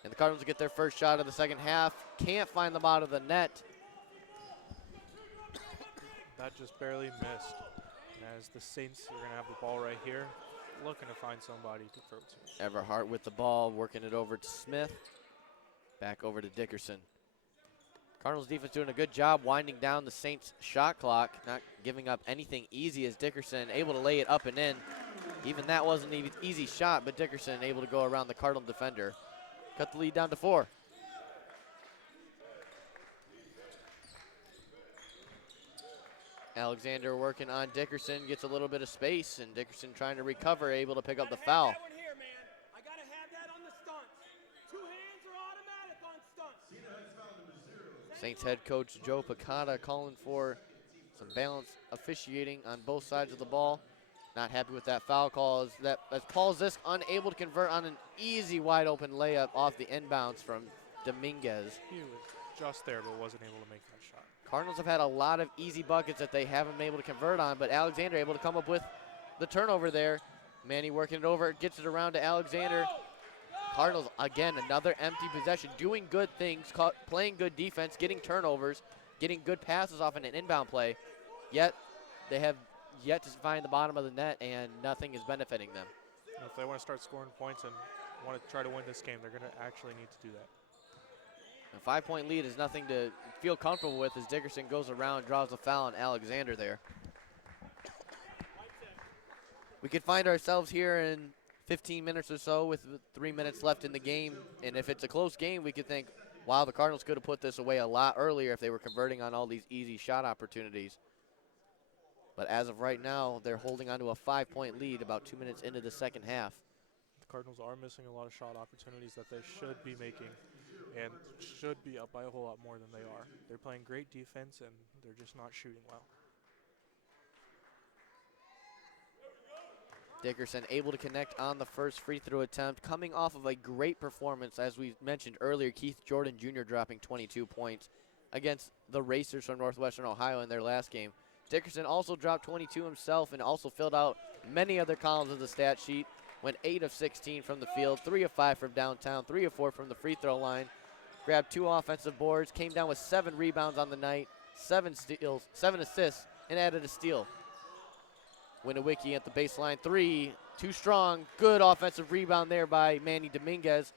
And the Cardinals get their first shot of the second half. Can't find them out of the net. That just barely missed. As the Saints are going to have the ball right here, looking to find somebody to throw to. Everhart with the ball, working it over to Smith. Back over to Dickerson. Cardinals defense doing a good job winding down the Saints shot clock, not giving up anything easy as Dickerson able to lay it up and in. Even that wasn't an easy shot, but Dickerson able to go around the Cardinal defender. Cut the lead down to 4. Alexander working on Dickerson, gets a little bit of space, and Dickerson trying to recover, able to pick up the foul. Saints head coach Joe Picata calling for some balanced officiating on both sides of the ball. Not happy with that foul call as Paul Zisk unable to convert on an easy wide open layup off the inbounds from Dominguez. He was just there but wasn't able to make that shot. Cardinals have had a lot of easy buckets that they haven't been able to convert on, but Alexander able to come up with the turnover there. Manny working it over, gets it around to Alexander. Cardinals, again, another empty possession, doing good things, playing good defense, getting turnovers, getting good passes off in an inbound play, yet they have yet to find the bottom of the net, and nothing is benefiting them. If they want to start scoring points and want to try to win this game, they're going to actually need to do that. A 5-point lead is nothing to feel comfortable with as Dickerson goes around, draws a foul on Alexander there. We could find ourselves here in 15 minutes or so with 3 minutes left in the game, and if it's a close game, we could think, wow, the Cardinals could have put this away a lot earlier if they were converting on all these easy shot opportunities. But as of right now, they're holding on to a 5-point lead about 2 minutes into the second half. The Cardinals are missing a lot of shot opportunities that they should be making and should be up by a whole lot more than they are. They're playing great defense, and they're just not shooting well. Dickerson able to connect on the first free throw attempt, coming off of a great performance, as we mentioned earlier, Keith Jordan Jr. dropping 22 points against the Racers from Northwestern Ohio in their last game. Dickerson also dropped 22 himself and also filled out many other columns of the stat sheet. Went 8 of 16 from the field, 3 of 5 from downtown, 3 of 4 from the free throw line. Grabbed 2 offensive boards, came down with 7 rebounds on the night, 7 steals, 7 assists, and added a steal. Winowicki at the baseline 3, too strong. Good offensive rebound there by Manny Dominguez.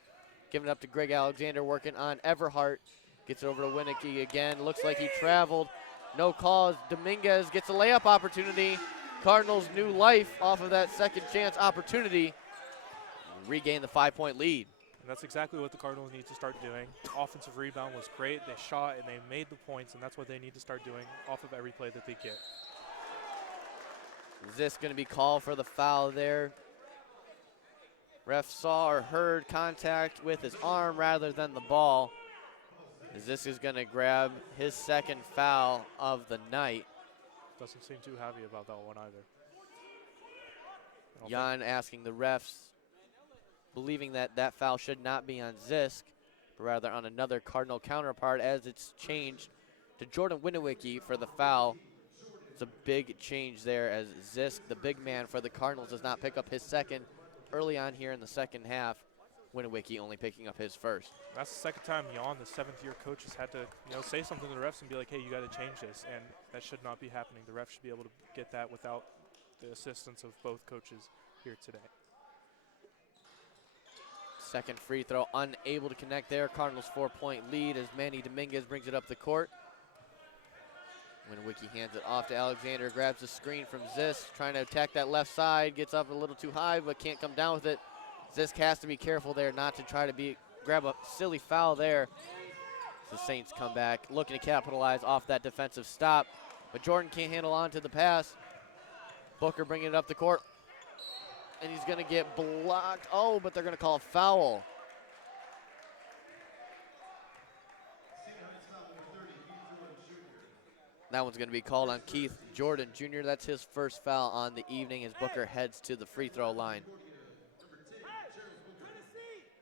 Giving it up to Greg Alexander, working on Everhart. Gets it over to Winowicki again. Looks like he traveled. No calls. Dominguez gets a layup opportunity. Cardinals new life off of that second chance opportunity. Regain the 5-point lead. And that's exactly what the Cardinals need to start doing. Offensive rebound was great. They shot and they made the points, and that's what they need to start doing off of every play that they get. Is this going to be called for the foul there? Ref saw or heard contact with his arm rather than the ball. As this is going to grab his second foul of the night. Doesn't seem too happy about that one either. Jan asking the refs, believing that that foul should not be on Zisk, but rather on another Cardinal counterpart, as it's changed to Jordan Winowicki for the foul. It's a big change there, as Zisk, the big man for the Cardinals, does not pick up his second early on here in the second half. Winowicki only picking up his first. That's the second time Jan, the seventh-year coach, has had to say something to the refs and be like, hey, you got to change this, and that should not be happening. The refs should be able to get that without the assistance of both coaches here today. Second free throw unable to connect there. Cardinals 4-point lead as Manny Dominguez brings it up the court. Winowicki hands it off to Alexander, grabs the screen from Zisk, trying to attack that left side, gets up a little too high but can't come down with it. Zisk has to be careful there not to try to grab a silly foul there. The Saints come back looking to capitalize off that defensive stop, but Jordan can't handle on to the pass. Booker bringing it up the court, and he's going to get blocked. Oh, but they're going to call a foul. That one's going to be called on Keith Jordan Jr. That's his first foul on the evening as Booker heads to the free throw line.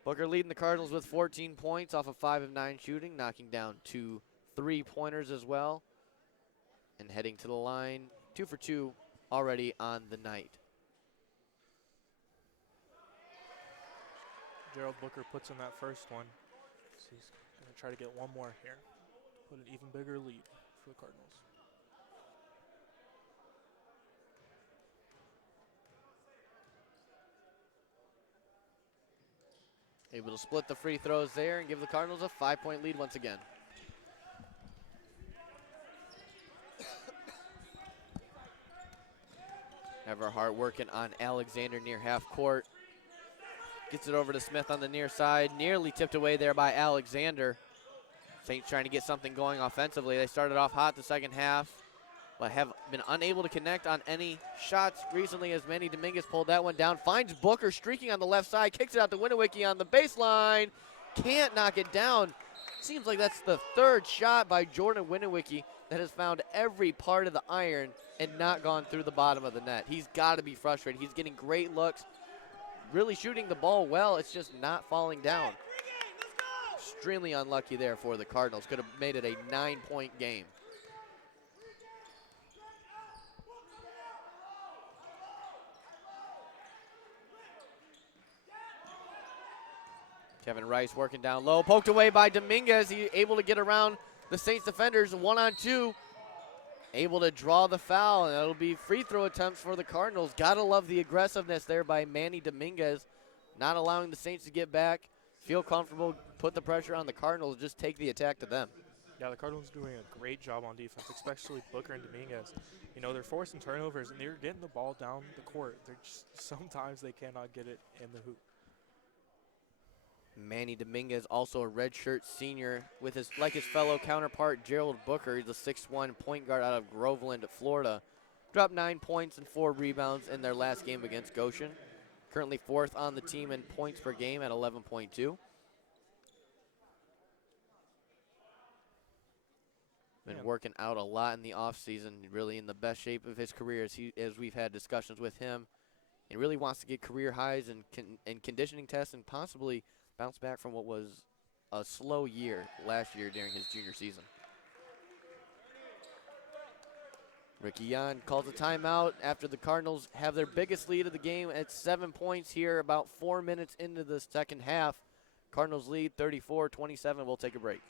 Booker leading the Cardinals with 14 points off of 5 of 9 shooting, knocking down 2 3-pointers as well, and heading to the line 2 for 2 already on the night. Gerald Booker puts in that first one, so he's going to try to get one more here, put an even bigger lead for the Cardinals. Able to split the free throws there and give the Cardinals a 5-point lead once again. Everhart working on Alexander near half court. Gets it over to Smith on the near side. Nearly tipped away there by Alexander. Saints trying to get something going offensively. They started off hot the second half, but have been unable to connect on any shots recently as Manny Dominguez pulled that one down. Finds Booker streaking on the left side, kicks it out to Winowicki on the baseline. Can't knock it down. Seems like that's the third shot by Jordan Winowicki that has found every part of the iron and not gone through the bottom of the net. He's got to be frustrated. He's getting great looks, really shooting the ball well. It's just not falling down. Extremely unlucky there for the Cardinals. Could have made it a 9-point game. Kevin Rice working down low, poked away by Dominguez. He able to get around the Saints defenders, 1-on-2. Able to draw the foul, and that'll be free throw attempts for the Cardinals. Gotta love the aggressiveness there by Manny Dominguez, not allowing the Saints to get back, feel comfortable, put the pressure on the Cardinals, just take the attack to them. Yeah, the Cardinals doing a great job on defense, especially Booker and Dominguez. They're forcing turnovers, and they're getting the ball down the court. They're just, sometimes they cannot get it in the hoop. Manny Dominguez, also a redshirt senior, with his fellow counterpart Gerald Booker. He's a 6'1" point guard out of Groveland, Florida. Dropped 9 points and 4 rebounds in their last game against Goshen. Currently 4th on the team in points per game at 11.2. Been working out a lot in the offseason, really in the best shape of his career as we've had discussions with him. He really wants to get career highs in conditioning tests and possibly bounce back from what was a slow year last year during his junior season. Ricky Yan calls a timeout after the Cardinals have their biggest lead of the game at 7 points here, about 4 minutes into the second half. Cardinals lead 34-27. We'll take a break.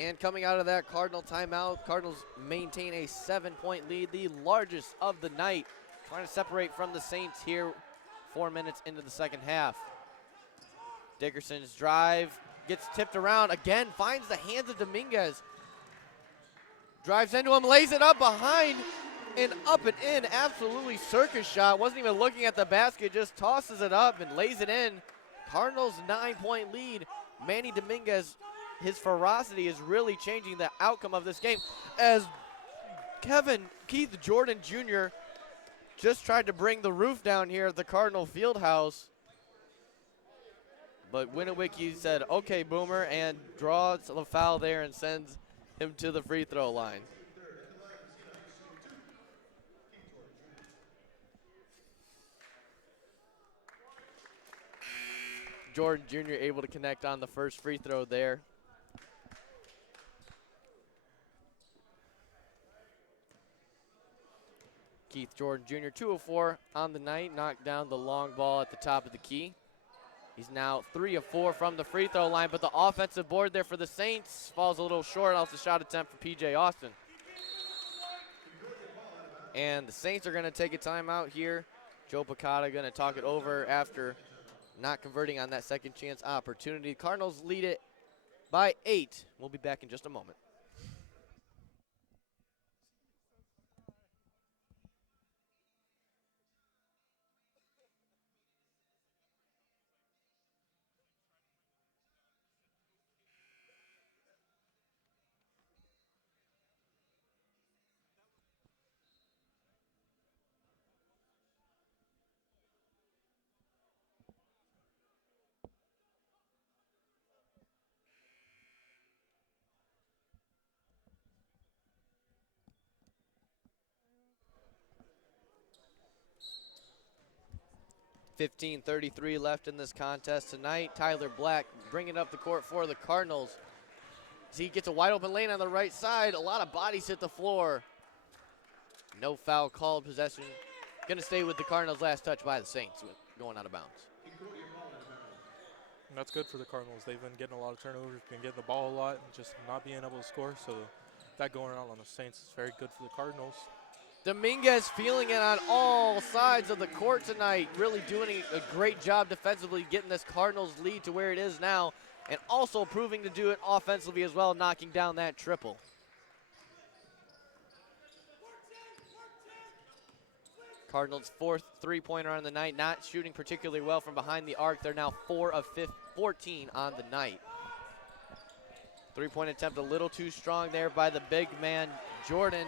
And coming out of that Cardinal timeout, Cardinals maintain a 7-point lead, the largest of the night, trying to separate from the Saints here 4 minutes into the second half. Dickerson's drive gets tipped around again, finds the hands of Dominguez. Drives into him, lays it up behind, and up and in. Absolutely circus shot. Wasn't even looking at the basket, just tosses it up and lays it in. Cardinals 9-point lead. Manny Dominguez, his ferocity is really changing the outcome of this game, as Keith Jordan Jr. just tried to bring the roof down here at the Cardinal Fieldhouse. But Winowicki said, okay, Boomer, and draws the foul there and sends him to the free throw line. Jordan Jr. able to connect on the first free throw there. Keith Jordan Jr. 2 of 4 on the night, knocked down the long ball at the top of the key. He's now 3 of 4 from the free throw line, but the offensive board there for the Saints falls a little short off the shot attempt for P.J. Austin. And the Saints are going to take a timeout here. Joe Picotta going to talk it over after not converting on that second chance opportunity. Cardinals lead it by 8. We'll be back in just a moment. .33 left in this contest tonight. Tyler Black bringing up the court for the Cardinals. As he gets a wide open lane on the right side. A lot of bodies hit the floor. No foul called. Possession going to stay with the Cardinals. Last touch by the Saints going out of bounds. And that's good for the Cardinals. They've been getting a lot of turnovers, been getting the ball a lot, and just not being able to score. So that going out on the Saints is very good for the Cardinals. Dominguez feeling it on all sides of the court tonight, really doing a great job defensively, getting this Cardinals lead to where it is now, and also proving to do it offensively as well, knocking down that triple. Cardinals' 4th three-pointer on the night, not shooting particularly well from behind the arc. They're now 4 of 14 on the night. Three-point attempt a little too strong there by the big man, Jordan.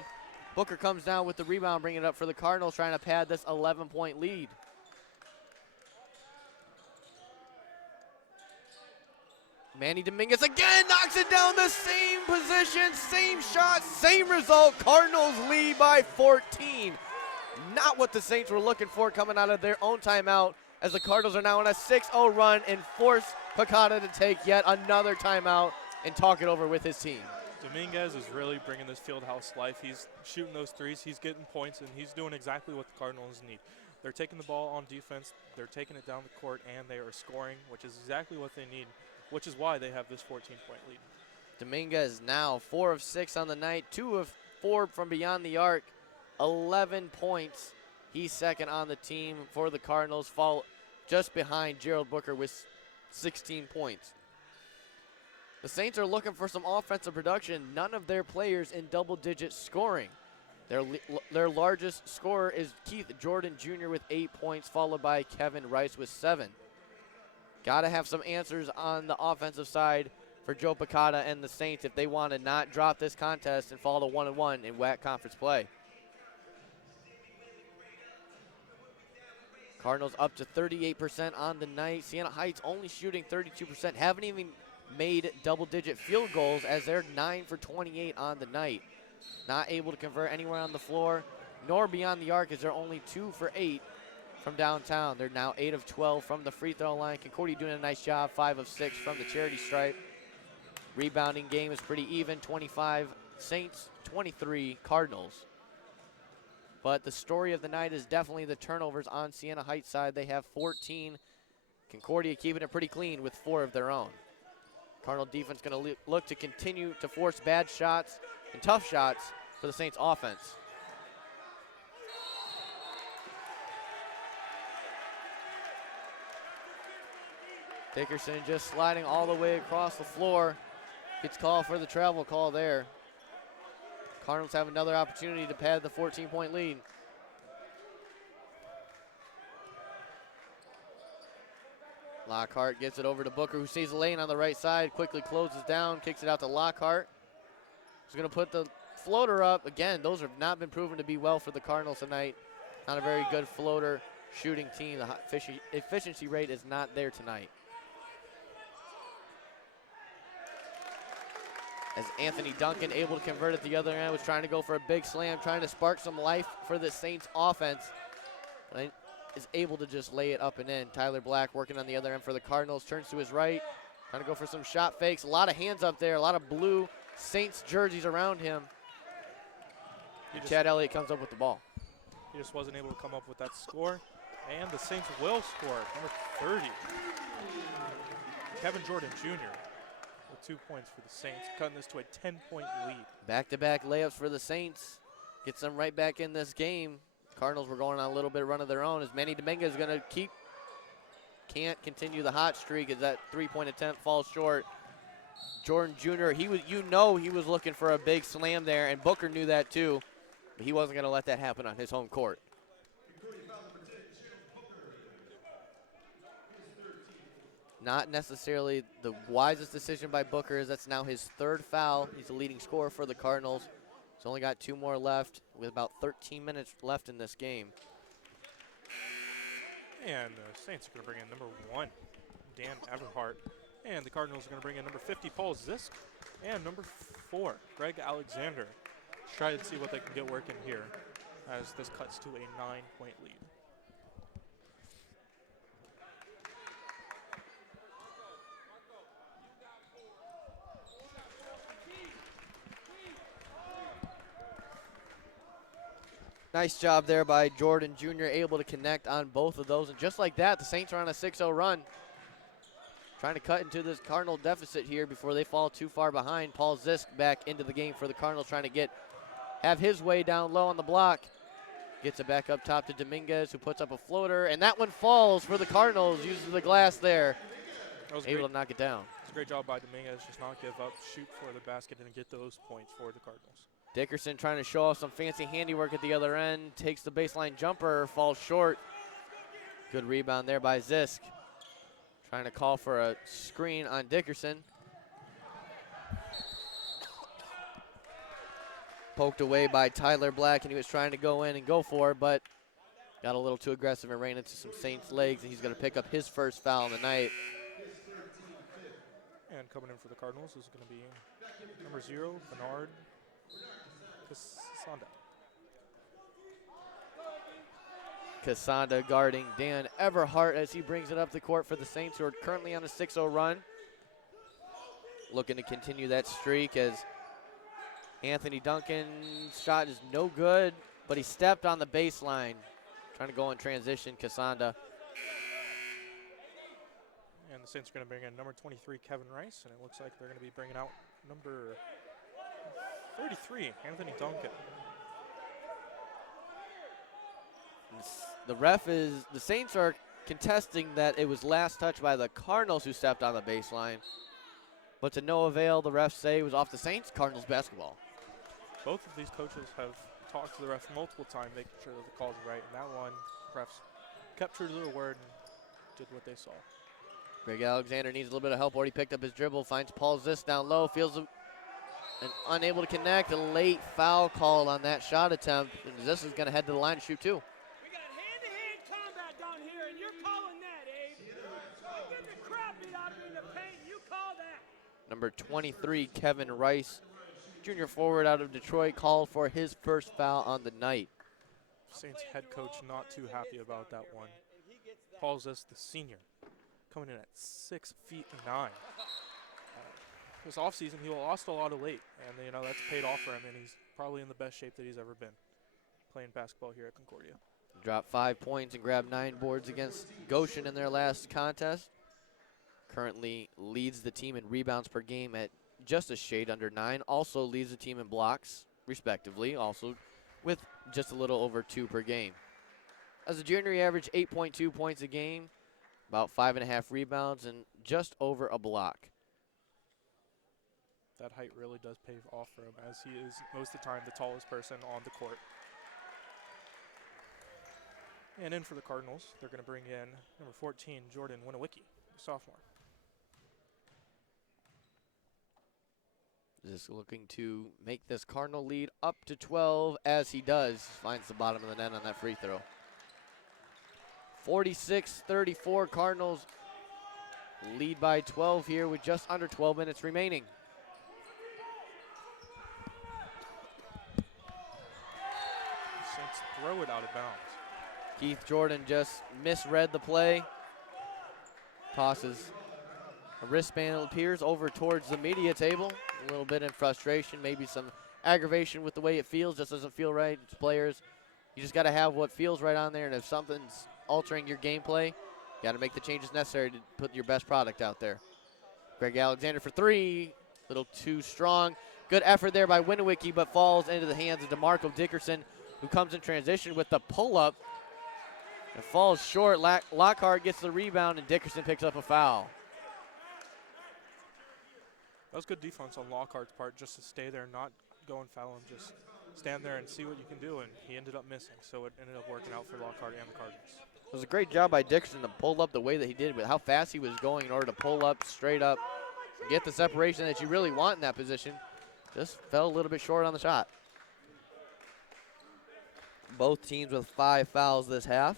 Booker comes down with the rebound, bringing it up for the Cardinals, trying to pad this 11-point lead. Manny Dominguez again knocks it down, the same position, same shot, same result. Cardinals lead by 14. Not what the Saints were looking for coming out of their own timeout, as the Cardinals are now on a 6-0 run and force Picotta to take yet another timeout and talk it over with his team. Dominguez is really bringing this field house life. He's shooting those threes, he's getting points, and he's doing exactly what the Cardinals need. They're taking the ball on defense, they're taking it down the court, and they are scoring, which is exactly what they need, which is why they have this 14-point lead. Dominguez now 4 of 6 on the night, 2 of 4 from beyond the arc, 11 points. He's second on the team for the Cardinals, fall just behind Gerald Booker with 16 points. The Saints are looking for some offensive production. None of their players in double-digit scoring. Their largest scorer is Keith Jordan Jr. with 8 points, followed by Kevin Rice with 7. Got to have some answers on the offensive side for Joe Picotta and the Saints if they want to not drop this contest and fall to 1-1 in WAC conference play. Cardinals up to 38% on the night. Siena Heights only shooting 32%. Haven't even made double-digit field goals, as they're 9 for 28 on the night. Not able to convert anywhere on the floor, nor beyond the arc, as they're only 2 for 8 from downtown. They're now 8 of 12 from the free throw line. Concordia doing a nice job, 5 of 6 from the charity stripe. Rebounding game is pretty even, 25 Saints, 23 Cardinals. But the story of the night is definitely the turnovers on Siena Heights' side. They have 14. Concordia keeping it pretty clean with 4 of their own. Cardinal defense going to look to continue to force bad shots and tough shots for the Saints offense. Dickerson just sliding all the way across the floor. Gets called for the travel call there. Cardinals have another opportunity to pad the 14-point lead. Lockhart gets it over to Booker, who sees the lane on the right side, quickly closes down, kicks it out to Lockhart. He's going to put the floater up. Again, those have not been proven to be well for the Cardinals tonight. Not a very good floater shooting team. The efficiency rate is not there tonight. As Anthony Duncan, able to convert at the other end, was trying to go for a big slam, trying to spark some life for the Saints offense. But is able to just lay it up and in. Tyler Black working on the other end for the Cardinals, turns to his right, trying to go for some shot fakes. A lot of hands up there, a lot of blue Saints jerseys around him. Chad Elliott comes up with the ball. He just wasn't able to come up with that score. And the Saints will score, number 30. Kevin Jordan Jr. with 2 points for the Saints, cutting this to a 10-point lead. Back-to-back layups for the Saints. Gets them right back in this game. Cardinals were going on a little bit of run of their own as Manny Dominguez is going to can't continue the hot streak as that three-point attempt falls short. Jordan Jr., he was looking for a big slam there, and Booker knew that too, but he wasn't going to let that happen on his home court. Not necessarily the wisest decision by Booker, as that's now his third foul. He's the leading scorer for the Cardinals. He's only got 2 more left with about 13 minutes left in this game. And the Saints are going to bring in number 1, Dan Everhart. And the Cardinals are going to bring in number 50, Paul Zisk. And number 4, Greg Alexander. Try to see what they can get working here as this cuts to a 9-point lead. Nice job there by Jordan Jr., able to connect on both of those. And just like that, the Saints are on a 6-0 run. Trying to cut into this Cardinal deficit here before they fall too far behind. Paul Zisk back into the game for the Cardinals, trying to have his way down low on the block. Gets it back up top to Dominguez, who puts up a floater. And that one falls for the Cardinals, uses the glass there. Able to knock it down. It's a great job by Dominguez, just not give up, shoot for the basket, and get those points for the Cardinals. Dickerson trying to show off some fancy handiwork at the other end. Takes the baseline jumper, falls short. Good rebound there by Zisk. Trying to call for a screen on Dickerson. Poked away by Tyler Black, and he was trying to go in and go for it, but got a little too aggressive and ran into some Saints legs, and he's going to pick up his first foul of the night. And coming in for the Cardinals is going to be number 0, Bernard Casanda guarding Dan Everhart as he brings it up the court for the Saints, who are currently on a 6-0 run. Looking to continue that streak as Anthony Duncan's shot is no good, but he stepped on the baseline. Trying to go in transition, Casanda. And the Saints are going to bring in number 23, Kevin Rice, and it looks like they're going to be bringing out number 33, Anthony Duncan. The Saints are contesting that it was last touched by the Cardinals who stepped on the baseline. But to no avail, the refs say it was off the Saints, Cardinals basketball. Both of these coaches have talked to the refs multiple times, making sure that the call's right. And that one, refs kept true to their word and did what they saw. Greg Alexander needs a little bit of help. Already picked up his dribble, finds Paul Zisk down low, feels and unable to connect. A late foul call on that shot attempt. And Zisk is going to head to the line to shoot 2. We got hand-to-hand combat down here, and you're calling that, Abe. I get the crap beat out of me in the paint, and you call that. Number 23, Kevin Rice, junior forward out of Detroit, called for his first foul on the night. Saints head coach not too happy about that one. Paul Zisk, the senior, coming in at 6'9". This offseason, he lost a lot of weight, and that's paid off for him, and he's probably in the best shape that he's ever been playing basketball here at Concordia. Dropped 5 points and grabbed 9 boards against Goshen in their last contest. currently leads the team in rebounds per game at just a shade under 9. Also leads the team in blocks, respectively, also with just a little over 2 per game. As a junior, he averaged 8.2 points a game, about 5.5 rebounds, and just over a block. That height really does pay off for him, as he is most of the time the tallest person on the court. And in for the Cardinals, they're going to bring in number 14, Jordan Winowicki, sophomore. Just looking to make this Cardinal lead up to 12, as he does. Finds the bottom of the net on that free throw. 46-34, Cardinals lead by 12 here with just under 12 minutes remaining. Saints throw it out of bounds. Keith Jordan just misread the play. Tosses a wristband, it appears, over towards the media table. A little bit in frustration, maybe some aggravation with the way it feels. Just doesn't feel right. It's players, you just got to have what feels right on there, and if something's altering your gameplay, you got to make the changes necessary to put your best product out there. Greg Alexander for 3, a little too strong. Good effort there by Winowicki, but falls into the hands of DeMarco Dickerson, who comes in transition with the pull-up. It falls short. Lockhart gets the rebound, and Dickerson picks up a foul. That was good defense on Lockhart's part, just to stay there, not go and foul him, just stand there and see what you can do, and he ended up missing, so it ended up working out for Lockhart and the Cardinals. It was a great job by Dickerson to pull up the way that he did, with how fast he was going in order to pull up, straight up, get the separation that you really want in that position. Just fell a little bit short on the shot. Both teams with 5 fouls this half.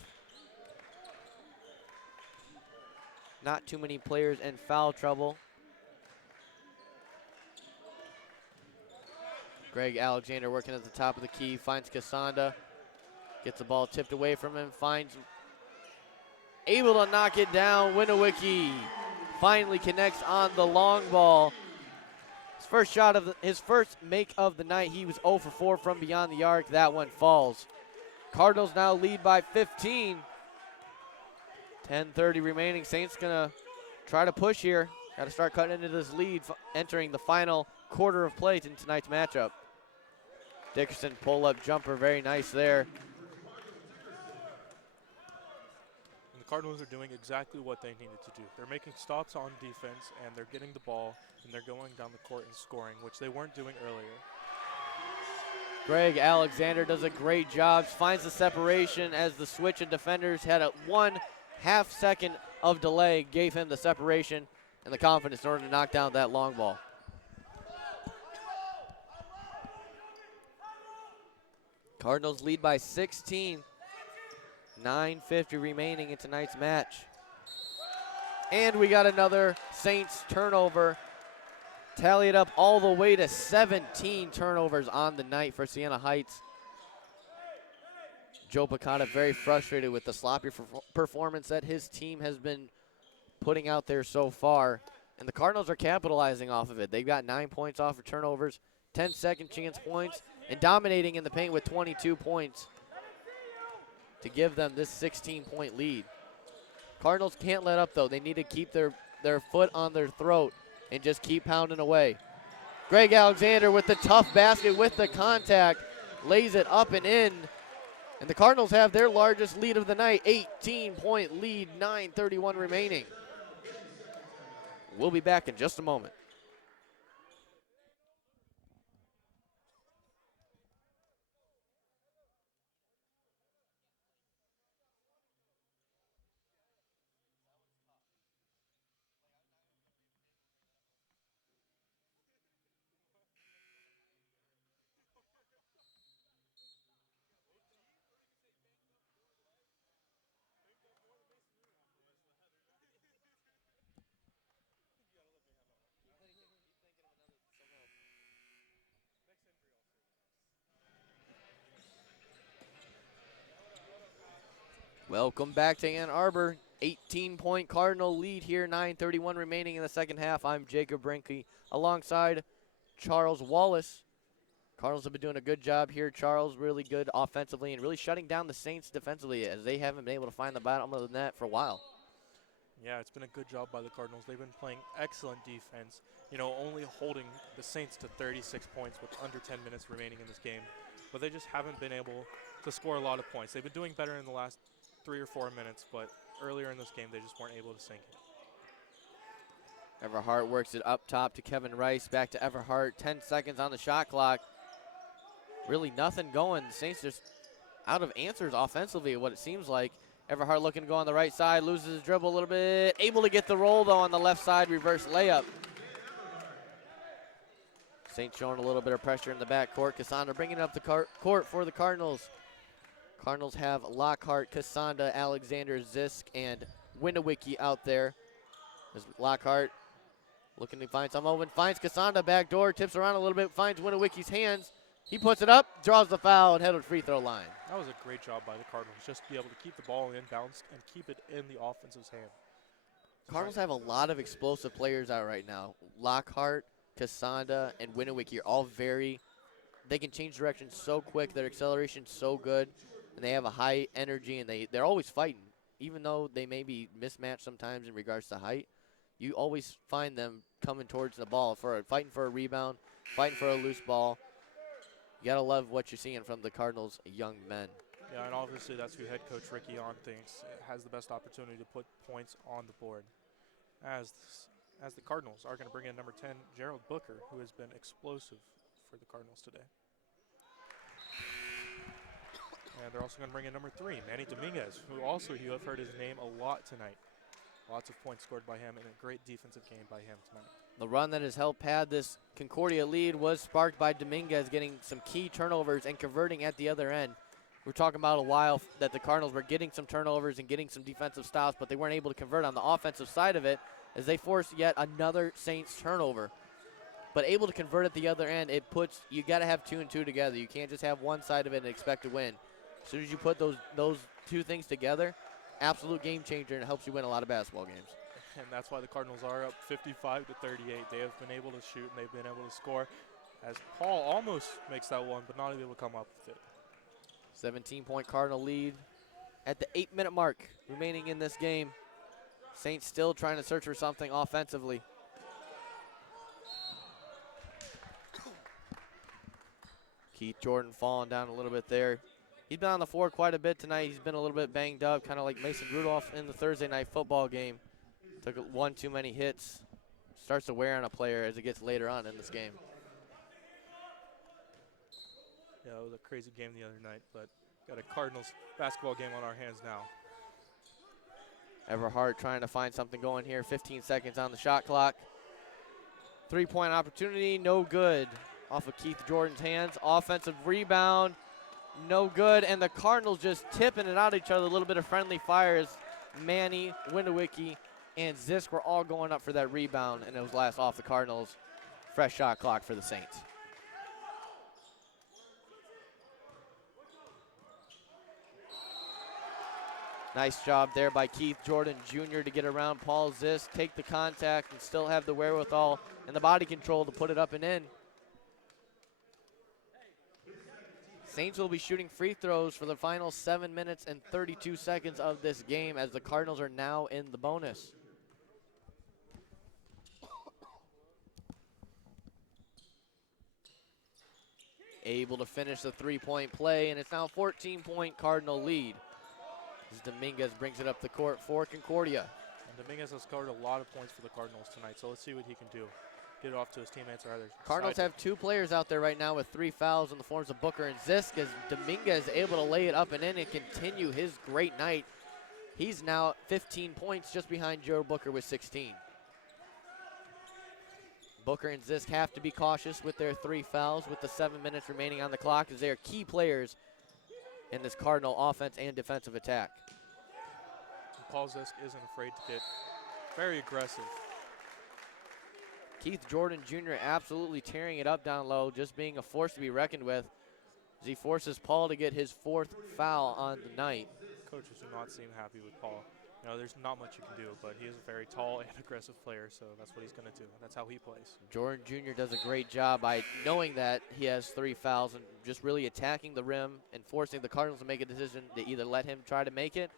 Not too many players in foul trouble. Greg Alexander working at the top of the key, finds Casanda, gets the ball tipped away from him, able to knock it down. Winowicki finally connects on the long ball. His first make of the night. He was 0 for 4 from beyond the arc. That one falls. Cardinals now lead by 15. 10:30 remaining. Saints gonna try to push here. Got to start cutting into this lead, entering the final quarter of play in tonight's matchup. Dickerson pull-up jumper, very nice there. And the Cardinals are doing exactly what they needed to do. They're making stops on defense, and they're getting the ball, and they're going down the court and scoring, which they weren't doing earlier. Greg Alexander does a great job, finds the separation as the switch of defenders had a 1/2 second of delay, gave him the separation and the confidence in order to knock down that long ball. Cardinals lead by 16. 9:50 remaining in tonight's match. And we got another Saints turnover. Tally it up all the way to 17 turnovers on the night for Siena Heights. Joe Picotta very frustrated with the sloppy performance that his team has been putting out there so far. And the Cardinals are capitalizing off of it. They've got 9 points off of turnovers, 10 second chance points, and dominating in the paint with 22 points to give them this 16-point lead. Cardinals can't let up, though. They need to keep their foot on their throat and just keep pounding away. Greg Alexander with the tough basket with the contact, lays it up and in. And the Cardinals have their largest lead of the night, 18-point lead, 9:31 remaining. We'll be back in just a moment. Welcome back to Ann Arbor. 18-point Cardinal lead here, 9:31 remaining in the second half. I'm Jacob Brinke alongside Charles Wallace. Cardinals have been doing a good job here. Charles really good offensively and really shutting down the Saints defensively, as they haven't been able to find the bottom of the net for a while. Yeah, it's been a good job by the Cardinals. They've been playing excellent defense, only holding the Saints to 36 points with under 10 minutes remaining in this game. But they just haven't been able to score a lot of points. They've been doing better in the last 3 or 4 minutes, but earlier in this game, they just weren't able to sink it. Everhart works it up top to Kevin Rice. Back to Everhart. 10 seconds on the shot clock. Really nothing going. The Saints just out of answers offensively, what it seems like. Everhart looking to go on the right side. Loses his dribble a little bit. Able to get the roll, though, on the left side. Reverse layup. Saints showing a little bit of pressure in the backcourt. Cassandra bringing up the court for the Cardinals. Cardinals have Lockhart, Cassandra, Alexander, Zisk, and Winowicki out there. There's Lockhart looking to find some open. Finds Cassandra backdoor. Tips around a little bit. Finds Winowicki's hands. He puts it up. Draws the foul and headed free throw line. That was a great job by the Cardinals, just to be able to keep the ball inbounds and keep it in the offense's hand. Cardinals have a lot of explosive players out right now. Lockhart, Cassandra, and Winowicki are all they can change direction so quick. Their acceleration's so good, and they have a high energy, and they're always fighting. Even though they may be mismatched sometimes in regards to height, you always find them coming towards the ball, fighting for a rebound, fighting for a loose ball. You got to love what you're seeing from the Cardinals' young men. Yeah, and obviously that's who head coach Ricky On thinks has the best opportunity to put points on the board. As the Cardinals are going to bring in number 10, Gerald Booker, who has been explosive for the Cardinals today. And they're also going to bring in number 3, Manny Dominguez, who also you have heard his name a lot tonight. Lots of points scored by him and a great defensive game by him tonight. The run that has helped pad this Concordia lead was sparked by Dominguez getting some key turnovers and converting at the other end. We were talking about a while that the Cardinals were getting some turnovers and getting some defensive stops, but they weren't able to convert on the offensive side of it as they forced yet another Saints turnover. But able to convert at the other end, you got to have 2 and 2 together. You can't just have one side of it and expect to win. As soon as you put those two things together, absolute game changer, and it helps you win a lot of basketball games. And that's why the Cardinals are up 55 to 38. They have been able to shoot, and they've been able to score, as Paul almost makes that one, but not able to come up with it. 17-point Cardinal lead at the 8-minute mark remaining in this game. Saints still trying to search for something offensively. Keith Jordan falling down a little bit there. He's been on the floor quite a bit tonight. He's been a little bit banged up, kind of like Mason Rudolph in the Thursday night football game. Took one too many hits. Starts to wear on a player as it gets later on in this game. Yeah, it was a crazy game the other night, but got a Cardinals basketball game on our hands now. Everhart trying to find something going here. 15 seconds on the shot clock. 3-point opportunity, no good. Off of Keith Jordan's hands. Offensive rebound, no good. And the Cardinals just tipping it out each other. A little bit of friendly fires. Manny, Winowicki, and Zisk were all going up for that rebound, and it was last off the Cardinals. Fresh shot clock for the Saints. Nice job there by Keith Jordan Jr. to get around Paul Zisk, take the contact, and still have the wherewithal and the body control to put it up and in. Saints will be shooting free throws for the final 7 minutes and 32 seconds of this game as the Cardinals are now in the bonus. Able to finish the 3-point play, and it's now a 14-point Cardinal lead. As Dominguez brings it up the court for Concordia. And Dominguez has scored a lot of points for the Cardinals tonight, so let's see what he can do. Get it off to his teammates or others. Cardinals have 2 players out there right now with 3 fouls in the forms of Booker and Zisk, as Dominguez able to lay it up and in and continue his great night. He's now 15 points just behind Joe Booker with 16. Booker and Zisk have to be cautious with their 3 fouls with the 7 minutes remaining on the clock, as they are key players in this Cardinal offense and defensive attack. Paul Zisk isn't afraid to get very aggressive. Keith Jordan Jr. absolutely tearing it up down low, just being a force to be reckoned with as he forces Paul to get his 4th foul on the night. Coaches do not seem happy with Paul. You know, there's not much you can do, but he is a very tall and aggressive player, so that's what he's going to do. That's how he plays. Jordan Jr. does a great job by knowing that he has 3 fouls and just really attacking the rim and forcing the Cardinals to make a decision to either let him try to make it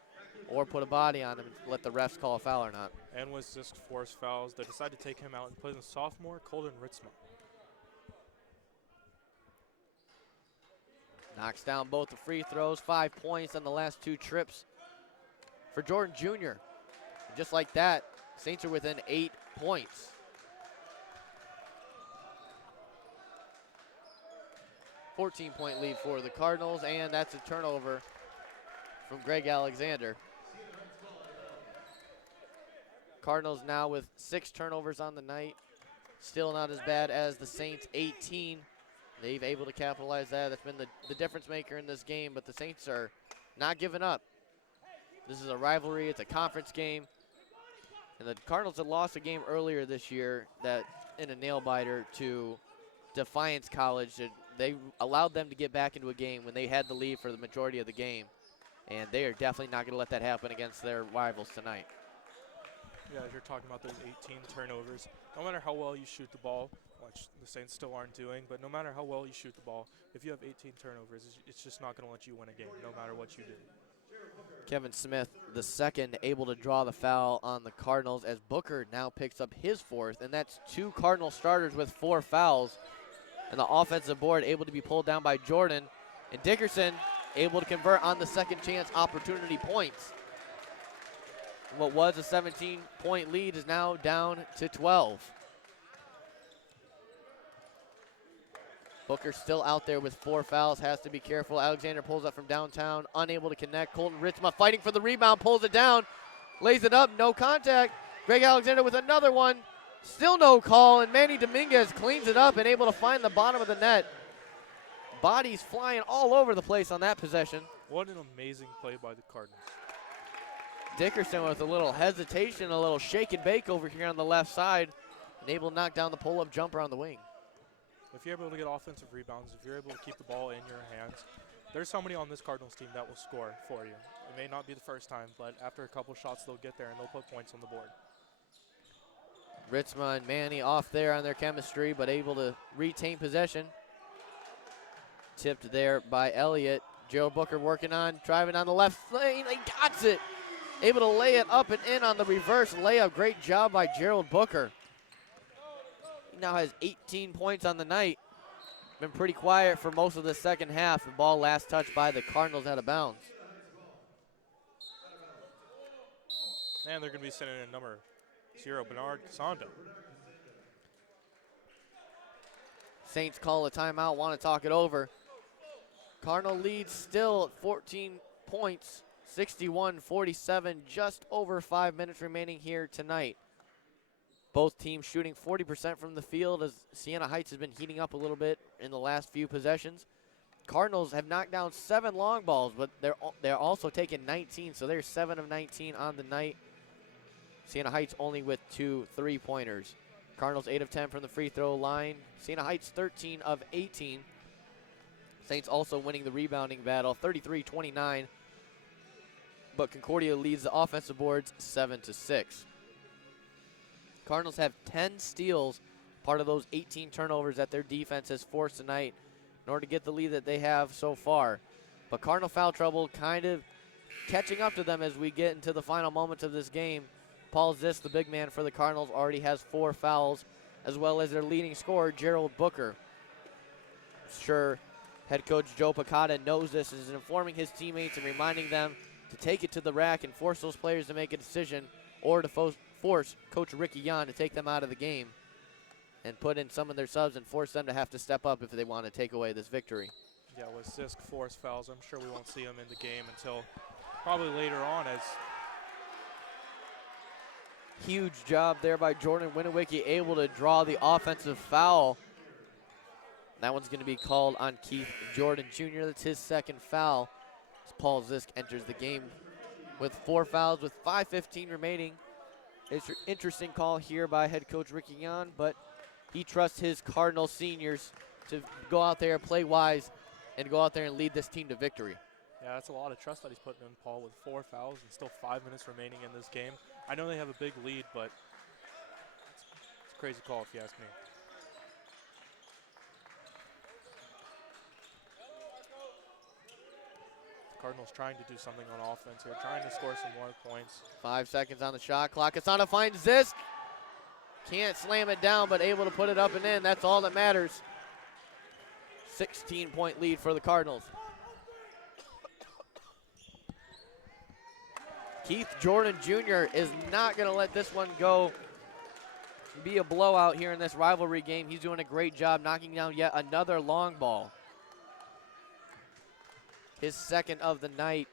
or put a body on him and let the refs call a foul or not. And with Zisk forced fouls, they decided to take him out and put in the sophomore, Colton Ritzma. Knocks down both the free throws, 5 points on the last 2 trips for Jordan Jr. And just like that, Saints are within 8 points. $14-point lead for the Cardinals, and that's a turnover from Greg Alexander. Cardinals now with 6 turnovers on the night. Still not as bad as the Saints, 18. They've able to capitalize that. That's been the difference maker in this game, but the Saints are not giving up. This is a rivalry. It's a conference game. And the Cardinals had lost a game earlier this year that in a nail-biter to Defiance College. They allowed them to get back into a game when they had the lead for the majority of the game. And they are definitely not going to let that happen against their rivals tonight. Yeah, you're talking about those 18 turnovers. No matter how well you shoot the ball, which the Saints still aren't doing, but no matter how well you shoot the ball, if you have 18 turnovers, it's just not going to let you win a game, no matter what you do. Kevin Smith, the second, able to draw the foul on the Cardinals as Booker now picks up his 4th, and that's 2 Cardinal starters with 4 fouls. And the offensive board able to be pulled down by Jordan, and Dickerson able to convert on the second chance opportunity points. What was a 17-point lead is now down to 12. Booker still out there with 4 fouls, has to be careful. Alexander pulls up from downtown, unable to connect. Colton Ritzma fighting for the rebound, pulls it down, lays it up, no contact. Greg Alexander with another one, still no call, and Manny Dominguez cleans it up and able to find the bottom of the net. Bodies flying all over the place on that possession. What an amazing play by the Cardinals. Dickerson with a little hesitation, a little shake and bake over here on the left side, and able to knock down the pull-up jumper on the wing. If you're able to get offensive rebounds, if you're able to keep the ball in your hands, there's somebody on this Cardinals team that will score for you. It may not be the first time, but after a couple shots, they'll get there and they'll put points on the board. Ritzma and Manny off there on their chemistry, but able to retain possession. Tipped there by Elliott. Gerald Booker working on, driving on the left lane. He got it. Able to lay it up and in on the reverse layup. Great job by Gerald Booker. He now has 18 points on the night. Been pretty quiet for most of the second half. The ball last touched by the Cardinals out of bounds. And they're going to be sending in number 0, Bernard Sando. Saints call a timeout, want to talk it over. Cardinal leads still at 14 points, 61-47, just over 5 minutes remaining here tonight. Both teams shooting 40% from the field as Siena Heights has been heating up a little bit in the last few possessions. Cardinals have knocked down 7 long balls, but they're also taking 19, so they're 7 of 19 on the night. Siena Heights only with 2 3-pointers. Cardinals 8 of 10 from the free throw line. Siena Heights 13 of 18. Saints also winning the rebounding battle, 33-29. But Concordia leads the offensive boards 7-6. Cardinals have 10 steals, part of those 18 turnovers that their defense has forced tonight in order to get the lead that they have so far. But Cardinal foul trouble kind of catching up to them as we get into the final moments of this game. Paul Zisk, the big man for the Cardinals, already has 4 fouls, as well as their leading scorer, Gerald Booker. Sure, head coach Joe Picata knows this and is informing his teammates and reminding them to take it to the rack and force those players to make a decision, or to force Coach Ricky Yan to take them out of the game and put in some of their subs and force them to have to step up if they want to take away this victory. Yeah, with Zisk forced fouls, I'm sure we won't see him in the game until probably later on. As huge job there by Jordan Winowicki, able to draw the offensive foul. That one's going to be called on Keith Jordan Jr. That's his second foul as Paul Zisk enters the game with 4 fouls with 5:15 remaining. It's an interesting call here by head coach Ricky Yan, but he trusts his Cardinal seniors to go out there, play wise, and go out there and lead this team to victory. yeah, that's a lot of trust that he's putting in Paul with 4 fouls and still 5 minutes remaining in this game. I know they have a big lead, but it's a crazy call if you ask me. Cardinals trying to do something on offense here, trying to score some more points. 5 seconds on the shot clock. Casano finds Zisk. Can't slam it down, but able to put it up and in. That's all that matters. 16-point lead for the Cardinals. Keith Jordan Jr. is not going to let this one go be a blowout here in this rivalry game. He's doing a great job knocking down yet another long ball. His second of the night.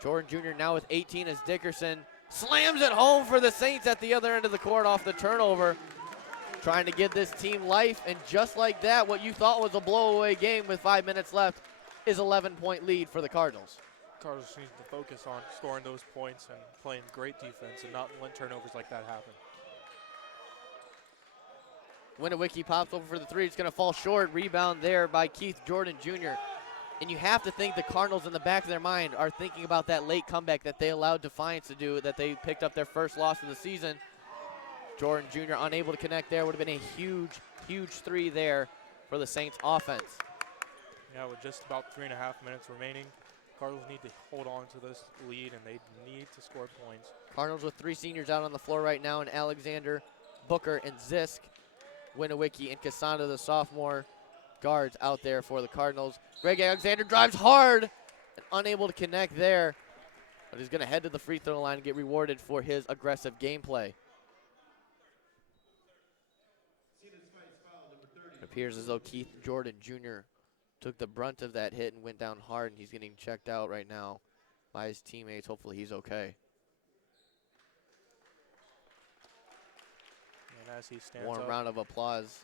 Jordan Jr. now with 18 as Dickerson slams it home for the Saints at the other end of the court off the turnover. Trying to give this team life, and just like that, what you thought was a blow-away game with 5 minutes left is 11-point lead for the Cardinals. Cardinals need to focus on scoring those points and playing great defense and not let turnovers like that happen. Winowicki pops over for the three. It's going to fall short. Rebound there by Keith Jordan Jr. And you have to think the Cardinals in the back of their mind are thinking about that late comeback that they allowed Defiance to do, that they picked up their first loss of the season. Jordan Jr. unable to connect there. Would have been a huge, huge three there for the Saints offense. Yeah, with just about 3.5 minutes remaining, Cardinals need to hold on to this lead, and they need to score points. Cardinals with 3 seniors out on the floor right now, and Alexander, Booker, and Zisk. Winowicki and Cassandra, the sophomore guards out there for the Cardinals. Greg Alexander drives hard and unable to connect there, but he's going to head to the free throw line and get rewarded for his aggressive gameplay. It appears as though Keith Jordan Jr. took the brunt of that hit and went down hard, and he's getting checked out right now by his teammates. Hopefully he's okay. And as he stands Warm up, round of applause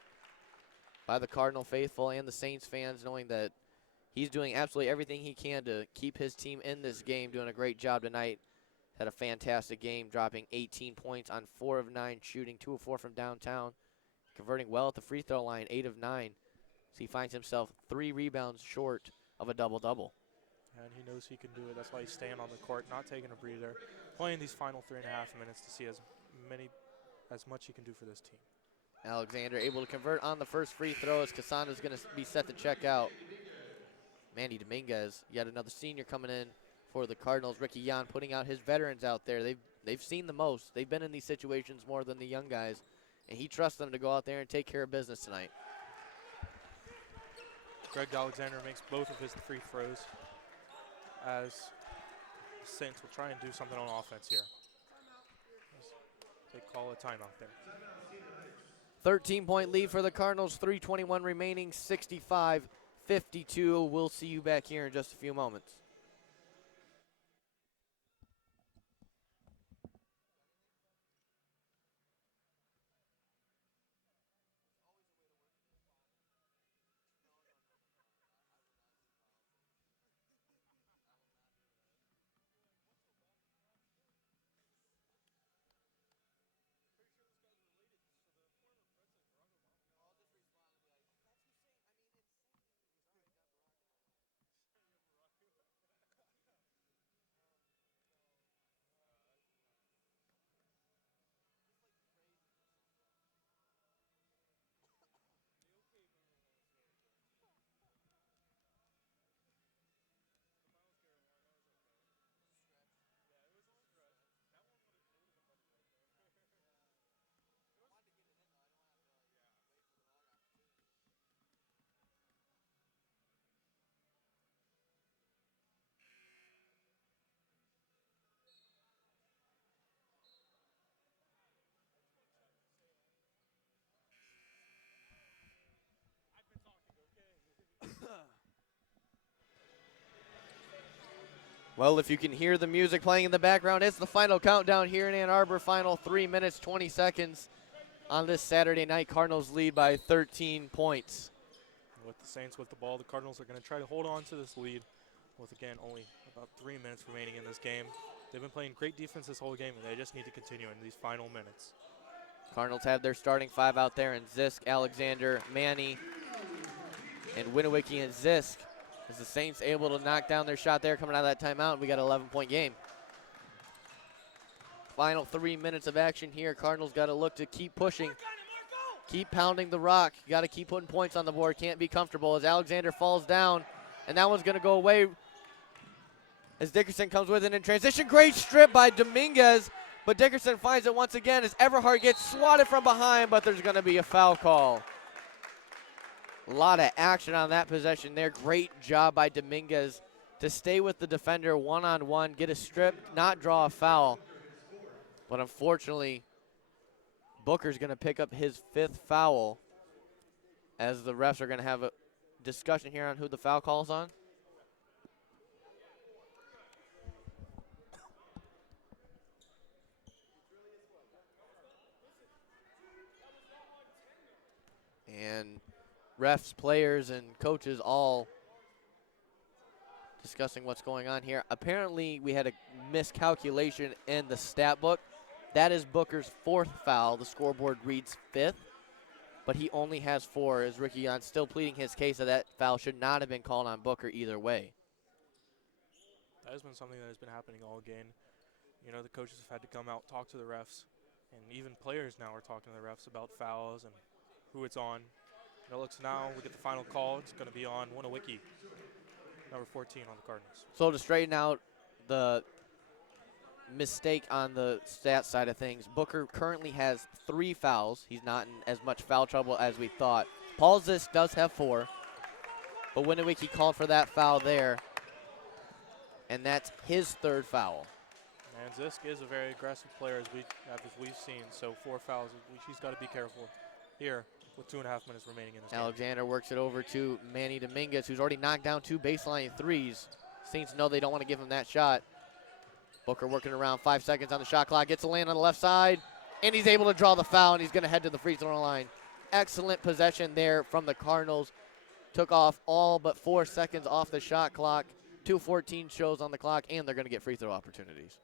by the Cardinal faithful and the Saints fans, knowing that he's doing absolutely everything he can to keep his team in this game, doing a great job tonight. Had a fantastic game, dropping 18 points on 4 of 9 shooting, 2 of 4 from downtown, converting well at the free throw line, 8 of 9. So he finds himself 3 rebounds short of a double-double. and he knows he can do it. That's why he's staying on the court, not taking a breather, playing these final 3.5 minutes to see as much he can do for this team. Alexander able to convert on the first free throw as Cassandra's going to be set to check out. Manny Dominguez, yet another senior coming in for the Cardinals. Ricky Yan putting out his veterans out there. They've seen the most. They've been in these situations more than the young guys, and he trusts them to go out there and take care of business tonight. Greg Alexander makes both of his free throws as the Saints will try and do something on offense here. They call a timeout there. 13-point lead for the Cardinals, 3:21 remaining, 65-52. We'll see you back here in just a few moments. Well, if you can hear the music playing in the background, it's the final countdown here in Ann Arbor. Final 3 minutes, 20 seconds on this Saturday night. Cardinals lead by 13 points. With the Saints with the ball, the Cardinals are going to try to hold on to this lead with, again, only about 3 minutes remaining in this game. They've been playing great defense this whole game, and they just need to continue in these final minutes. Cardinals have their starting 5 out there in Zisk, Alexander, Manny, and Winowicki and Zisk. As the Saints able to knock down their shot there coming out of that timeout, we got an 11-point game. Final 3 minutes of action here. Cardinals got to look to keep pushing, keep pounding the rock. You got to keep putting points on the board. Can't be comfortable as Alexander falls down, and that one's going to go away. as Dickerson comes with it in transition. Great strip by Dominguez, but Dickerson finds it once again as Everhart gets swatted from behind, but there's going to be a foul call. A lot of action on that possession there. Great job by Dominguez to stay with the defender one-on-one, get a strip, not draw a foul. But unfortunately, Booker's going to pick up his 5th foul, as the refs are going to have a discussion here on who the foul calls on. And refs, players, and coaches all discussing what's going on here. Apparently, we had a miscalculation in the stat book. That is Booker's 4th foul. The scoreboard reads 5th, but he only has 4, as Ricky Yon still pleading his case that foul should not have been called on Booker either way. That has been something that has been happening all game. You know, the coaches have had to come out, talk to the refs, and even players now are talking to the refs about fouls and who it's on. And it looks now, we get the final call. It's going to be on Winawiki, number 14 on the Cardinals. So to straighten out the mistake on the stat side of things, Booker currently has 3 fouls. He's not in as much foul trouble as we thought. Paul Zisk does have 4, but Winawiki called for that foul there, and that's his 3rd foul. And Zisk is a very aggressive player, as we've seen. So 4 fouls. He's got to be careful here with 2.5 minutes remaining in this game. Alexander works it over to Manny Dominguez, who's already knocked down 2 baseline threes. Saints know they don't want to give him that shot. Booker working around 5 seconds on the shot clock. Gets a land on the left side, and he's able to draw the foul, and he's going to head to the free throw line. Excellent possession there from the Cardinals. Took off all but 4 seconds off the shot clock. 2:14 shows on the clock, and they're going to get free throw opportunities.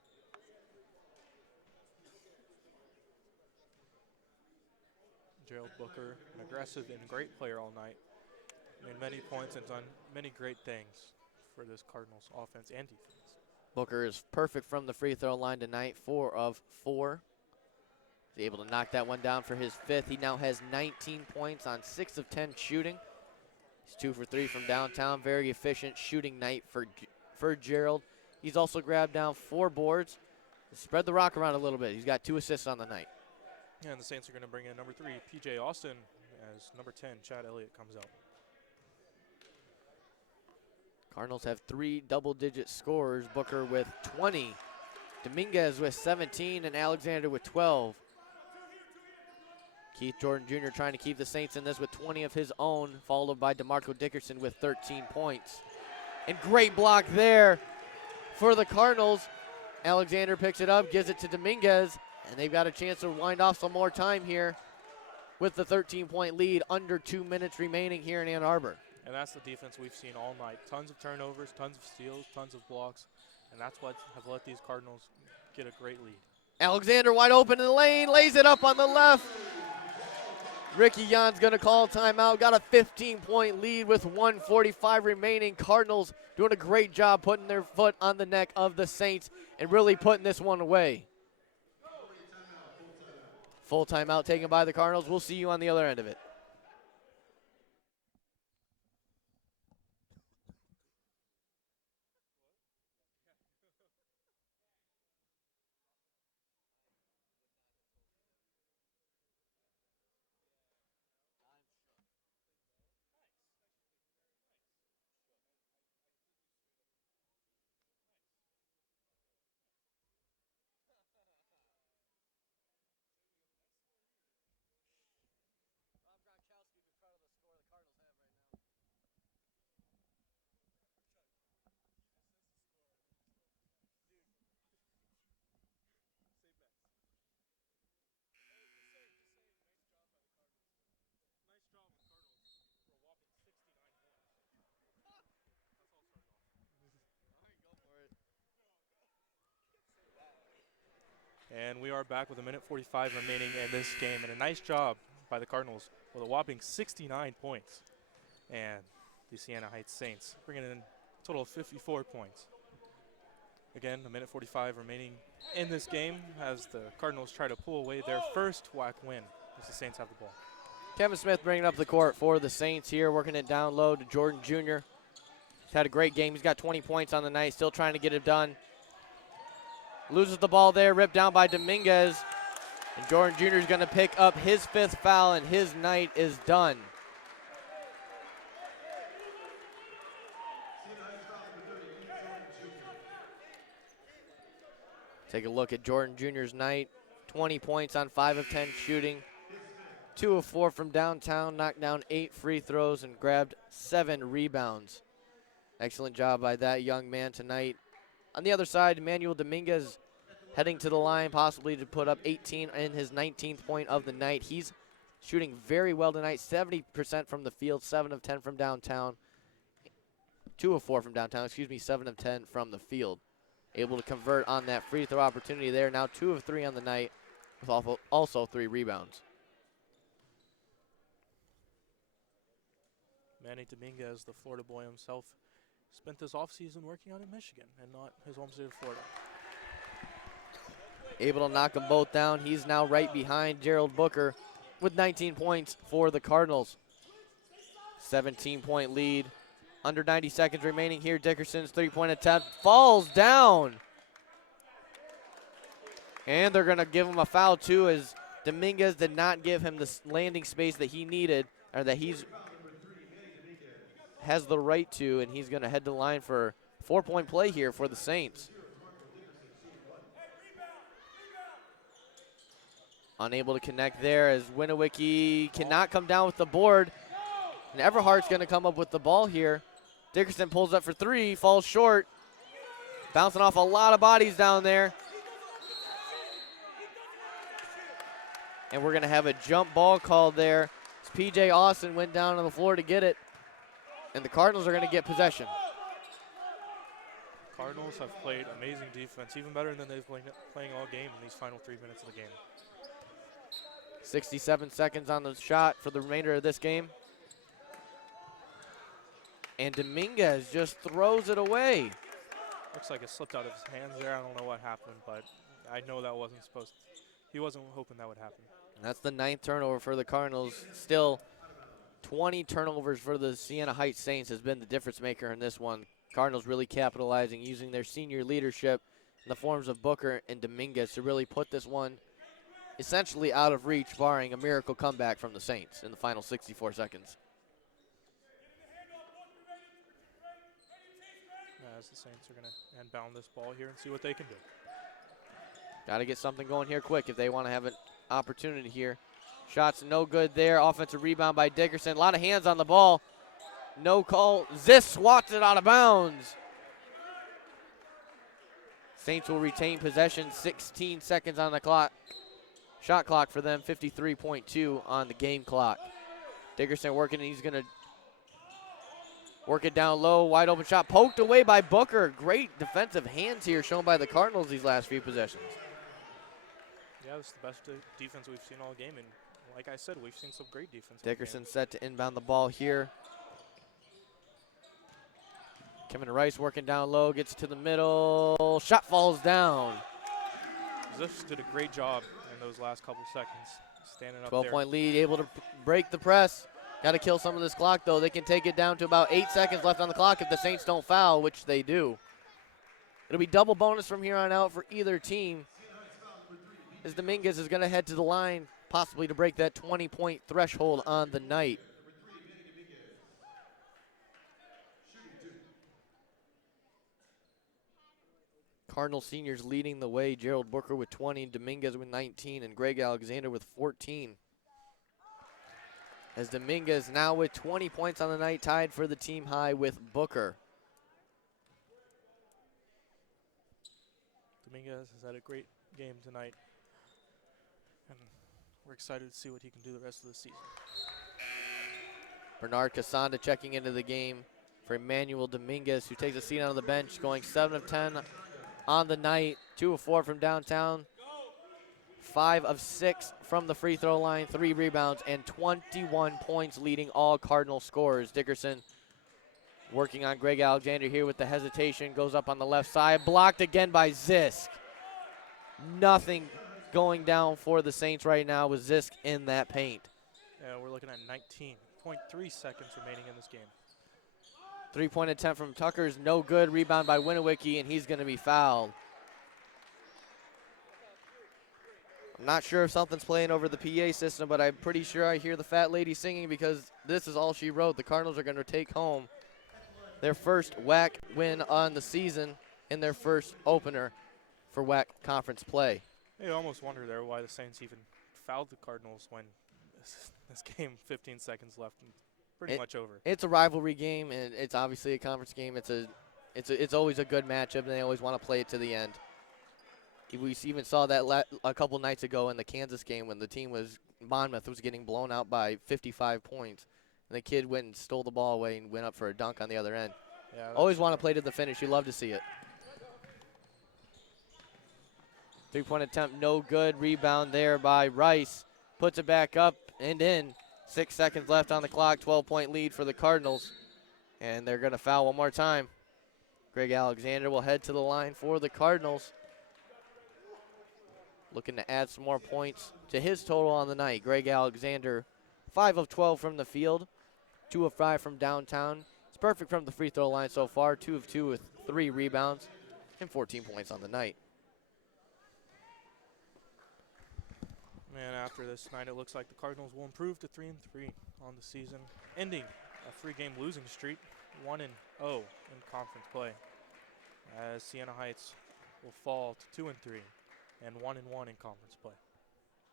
Gerald Booker, an aggressive and great player all night. Made many points and done many great things for this Cardinals offense and defense. Booker is perfect from the free throw line tonight, 4 of 4. He's able to knock that one down for his 5th. He now has 19 points on 6 of 10 shooting. He's 2 for 3 from downtown. Very efficient shooting night for Gerald. He's also grabbed down 4 boards. Spread the rock around a little bit. He's got 2 assists on the night. Yeah, and the Saints are going to bring in number 3, P.J. Austin, as number 10, Chad Elliott, comes out. Cardinals have 3 double-digit scorers. Booker with 20, Dominguez with 17, and Alexander with 12. Keith Jordan Jr. trying to keep the Saints in this with 20 of his own, followed by DeMarco Dickerson with 13 points. And great block there for the Cardinals. Alexander picks it up, gives it to Dominguez, and they've got a chance to wind off some more time here with the 13-point lead, under 2 minutes remaining here in Ann Arbor. And that's the defense we've seen all night. Tons of turnovers, tons of steals, tons of blocks, and that's what have let these Cardinals get a great lead. Alexander wide open in the lane, lays it up on the left. Ricky Yan's going to call timeout. Got a 15-point lead with 1:45 remaining. Cardinals doing a great job putting their foot on the neck of the Saints and really putting this one away. Full timeout taken by the Cardinals. We'll see you on the other end of it. And we are back with 1:45 remaining in this game. And a nice job by the Cardinals with a whopping 69 points. And the Siena Heights Saints bringing in a total of 54 points. Again, 1:45 remaining in this game as the Cardinals try to pull away their first WAC win as the Saints have the ball. Kevin Smith bringing up the court for the Saints here, working it down low to Jordan Jr. had a great game. He's got 20 points on the night, still trying to get it done. Loses the ball there, ripped down by Dominguez. And Jordan Jr. is going to pick up his 5th foul, and his night is done. Take a look at Jordan Jr.'s night. 20 points on 5 of 10 shooting. 2 of 4 from downtown, knocked down 8 free throws, and grabbed 7 rebounds. Excellent job by that young man tonight. On the other side, Emmanuel Dominguez heading to the line, possibly to put up 18 in his 19th point of the night. He's shooting very well tonight, 70% from the field, 7 of 10 from downtown. 2 of 4 from downtown, 7 of 10 from the field. Able to convert on that free throw opportunity there. Now 2 of 3 on the night with also 3 rebounds. Manny Dominguez, the Florida boy himself, spent this offseason working out in Michigan and not his home state of Florida. Able to knock them both down. He's now right behind Gerald Booker with 19 points for the Cardinals. 17-point lead. Under 90 seconds remaining here. Dickerson's 3-point attempt falls down. And they're going to give him a foul too, as Dominguez did not give him the landing space that he needed, or that he's has the right to, and he's going to head to the line for 4-point play here for the Saints. Unable to connect there as Winowicki cannot come down with the board. And Everhart's going to come up with the ball here. Dickerson pulls up for 3, falls short. Bouncing off a lot of bodies down there. And we're going to have a jump ball called there. P.J. Austin went down on the floor to get it. And the Cardinals are going to get possession. Cardinals have played amazing defense, even better than they've been playing all game in these final 3 minutes of the game. 67 seconds on the shot for the remainder of this game. And Dominguez just throws it away. Looks like it slipped out of his hands there. I don't know what happened, but I know that wasn't supposed to. He wasn't hoping that would happen. That's the 9th turnover for the Cardinals. Still 20 turnovers for the Siena Heights Saints has been the difference maker in this one. Cardinals really capitalizing, using their senior leadership in the forms of Booker and Dominguez to really put this one essentially out of reach, barring a miracle comeback from the Saints in the final 64 seconds. As the Saints are going to inbound this ball here and see what they can do. Got to get something going here quick if they want to have an opportunity here. Shots no good there. Offensive rebound by Dickerson. A lot of hands on the ball. No call. Ziss swats it out of bounds. Saints will retain possession. 16 seconds on the clock. Shot clock for them. 53.2 on the game clock. Dickerson working, and he's going to work it down low. Wide open shot poked away by Booker. Great defensive hands here shown by the Cardinals these last few possessions. Yeah, this is the best defense we've seen all game. And like I said, we've seen some great defense. Dickerson set to inbound the ball here. Kevin Rice working down low, gets to the middle. Shot falls down. Ziff did a great job in those last couple seconds, standing up there. 12-point lead, able to break the press. Got to kill some of this clock, though. They can take it down to about 8 seconds left on the clock if the Saints don't foul, which they do. It'll be double bonus from here on out for either team, as Dominguez is going to head to the line, possibly to break that 20-point threshold on the night. Cardinal seniors leading the way. Gerald Booker with 20, Dominguez with 19, and Greg Alexander with 14. As Dominguez now with 20 points on the night, tied for the team high with Booker. Dominguez has had a great game tonight, and we're excited to see what he can do the rest of the season. Bernard Casanda checking into the game for Emmanuel Dominguez, who takes a seat on the bench, going 7 of 10 on the night, 2 of 4 from downtown, 5 of 6 from the free throw line, 3 rebounds, and 21 points, leading all Cardinal scorers. Dickerson working on Greg Alexander here with the hesitation, goes up on the left side, blocked again by Zisk. Nothing going down for the Saints right now with Zisk in that paint. And we're looking at 19.3 seconds remaining in this game. Three-point attempt from Tucker is no good. Rebound by Winowicki, and he's going to be fouled. I'm not sure if something's playing over the PA system, but I'm pretty sure I hear the fat lady singing because this is all she wrote. The Cardinals are going to take home their first WAC win on the season in their first opener for WAC conference play. You almost wonder there why the Saints even fouled the Cardinals when this game 15 seconds left and pretty much over. It's a rivalry game, and it's obviously a conference game. It's always a good matchup, and they always want to play it to the end. We even saw that a couple nights ago in the Kansas game when the team Monmouth was getting blown out by 55 points. And the kid went and stole the ball away and went up for a dunk on the other end. Yeah, always want to play to the finish. You love to see it. Three-point attempt, no good. Rebound there by Rice. Puts it back up and in. 6 seconds left on the clock. 12-point lead for the Cardinals. And they're going to foul one more time. Greg Alexander will head to the line for the Cardinals. Looking to add some more points to his total on the night. Greg Alexander, 5 of 12 from the field, 2 of 5 from downtown. It's perfect from the free throw line so far, 2 of 2 with 3 rebounds and 14 points on the night. And after this night, it looks like the Cardinals will improve to 3-3 on the season, ending a 3-game losing streak, 1-0 in conference play, as Siena Heights will fall to 2-3. And 1-1 in conference play,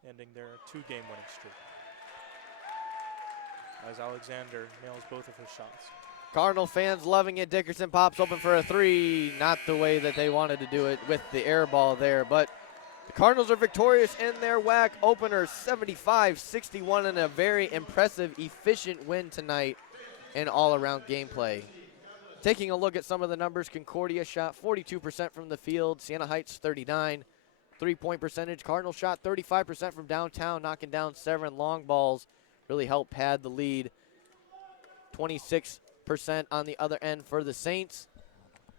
ending their 2-game winning streak. As Alexander nails both of his shots. Cardinal fans loving it. Dickerson pops open for a 3. Not the way that they wanted to do it with the air ball there, but the Cardinals are victorious in their WAC opener, 75-61, in a very impressive, efficient win tonight in all-around gameplay. Taking a look at some of the numbers, Concordia shot 42% from the field, Siena Heights 39%. Three-point percentage, Cardinals shot 35% from downtown, knocking down 7 long balls. Really helped pad the lead. 26% on the other end for the Saints.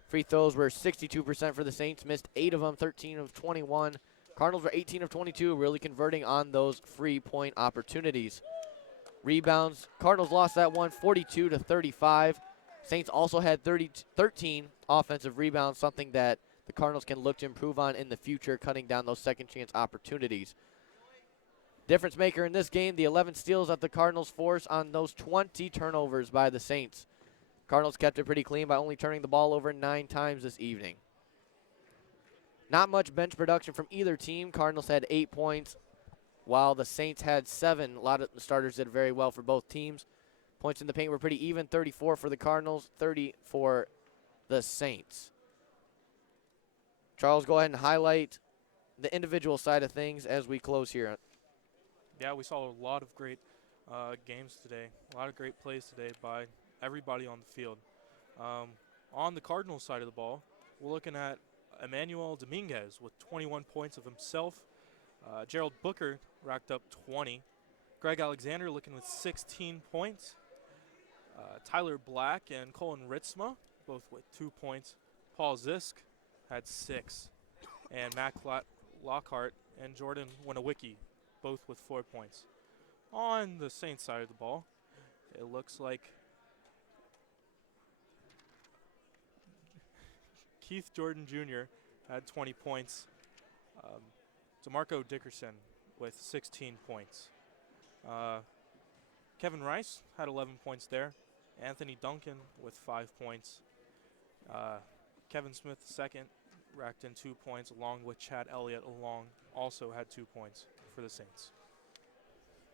Free throws were 62% for the Saints, missed 8 of them, 13 of 21. Cardinals were 18 of 22, really converting on those free-point opportunities. Rebounds, Cardinals lost that one 42-35. Saints also had 13 offensive rebounds, something that the Cardinals can look to improve on in the future, cutting down those second chance opportunities. Difference maker in this game, the 11 steals that the Cardinals forced on those 20 turnovers by the Saints. Cardinals kept it pretty clean by only turning the ball over 9 times this evening. Not much bench production from either team. Cardinals had 8 points, while the Saints had 7. A lot of the starters did very well for both teams. Points in the paint were pretty even, 34 for the Cardinals, 30 for the Saints. Charles, go ahead and highlight the individual side of things as we close here. Yeah, we saw a lot of great games today, a lot of great plays today by everybody on the field. On the Cardinals side of the ball, we're looking at Emmanuel Dominguez with 21 points of himself. Gerald Booker racked up 20. Greg Alexander looking with 16 points. Tyler Black and Colin Ritzma, both with 2 points. Paul Zisk had 6. And Mac Lockhart and Jordan Winowicki, both with 4 points. On the Saints side of the ball, it looks like Keith Jordan Jr. had 20 points. DeMarco Dickerson with 16 points. Kevin Rice had 11 points there. Anthony Duncan with 5 points. Kevin Smith II racked in 2 points, along with Chad Elliott also had 2 points for the Saints.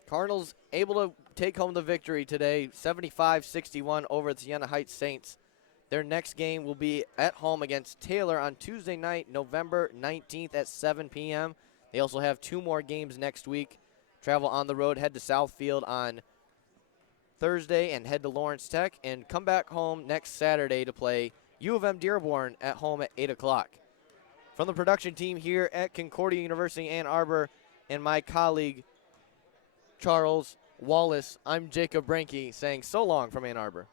Cardinals able to take home the victory today, 75-61 over the Siena Heights Saints. Their next game will be at home against Taylor on Tuesday night, November 19th at 7 p.m. They also have 2 more games next week. Travel on the road, head to Southfield on Thursday and head to Lawrence Tech, and come back home next Saturday to play U of M Dearborn at home at 8 o'clock. From the production team here at Concordia University Ann Arbor and my colleague Charles Wallace, I'm Jacob Brenke saying so long from Ann Arbor.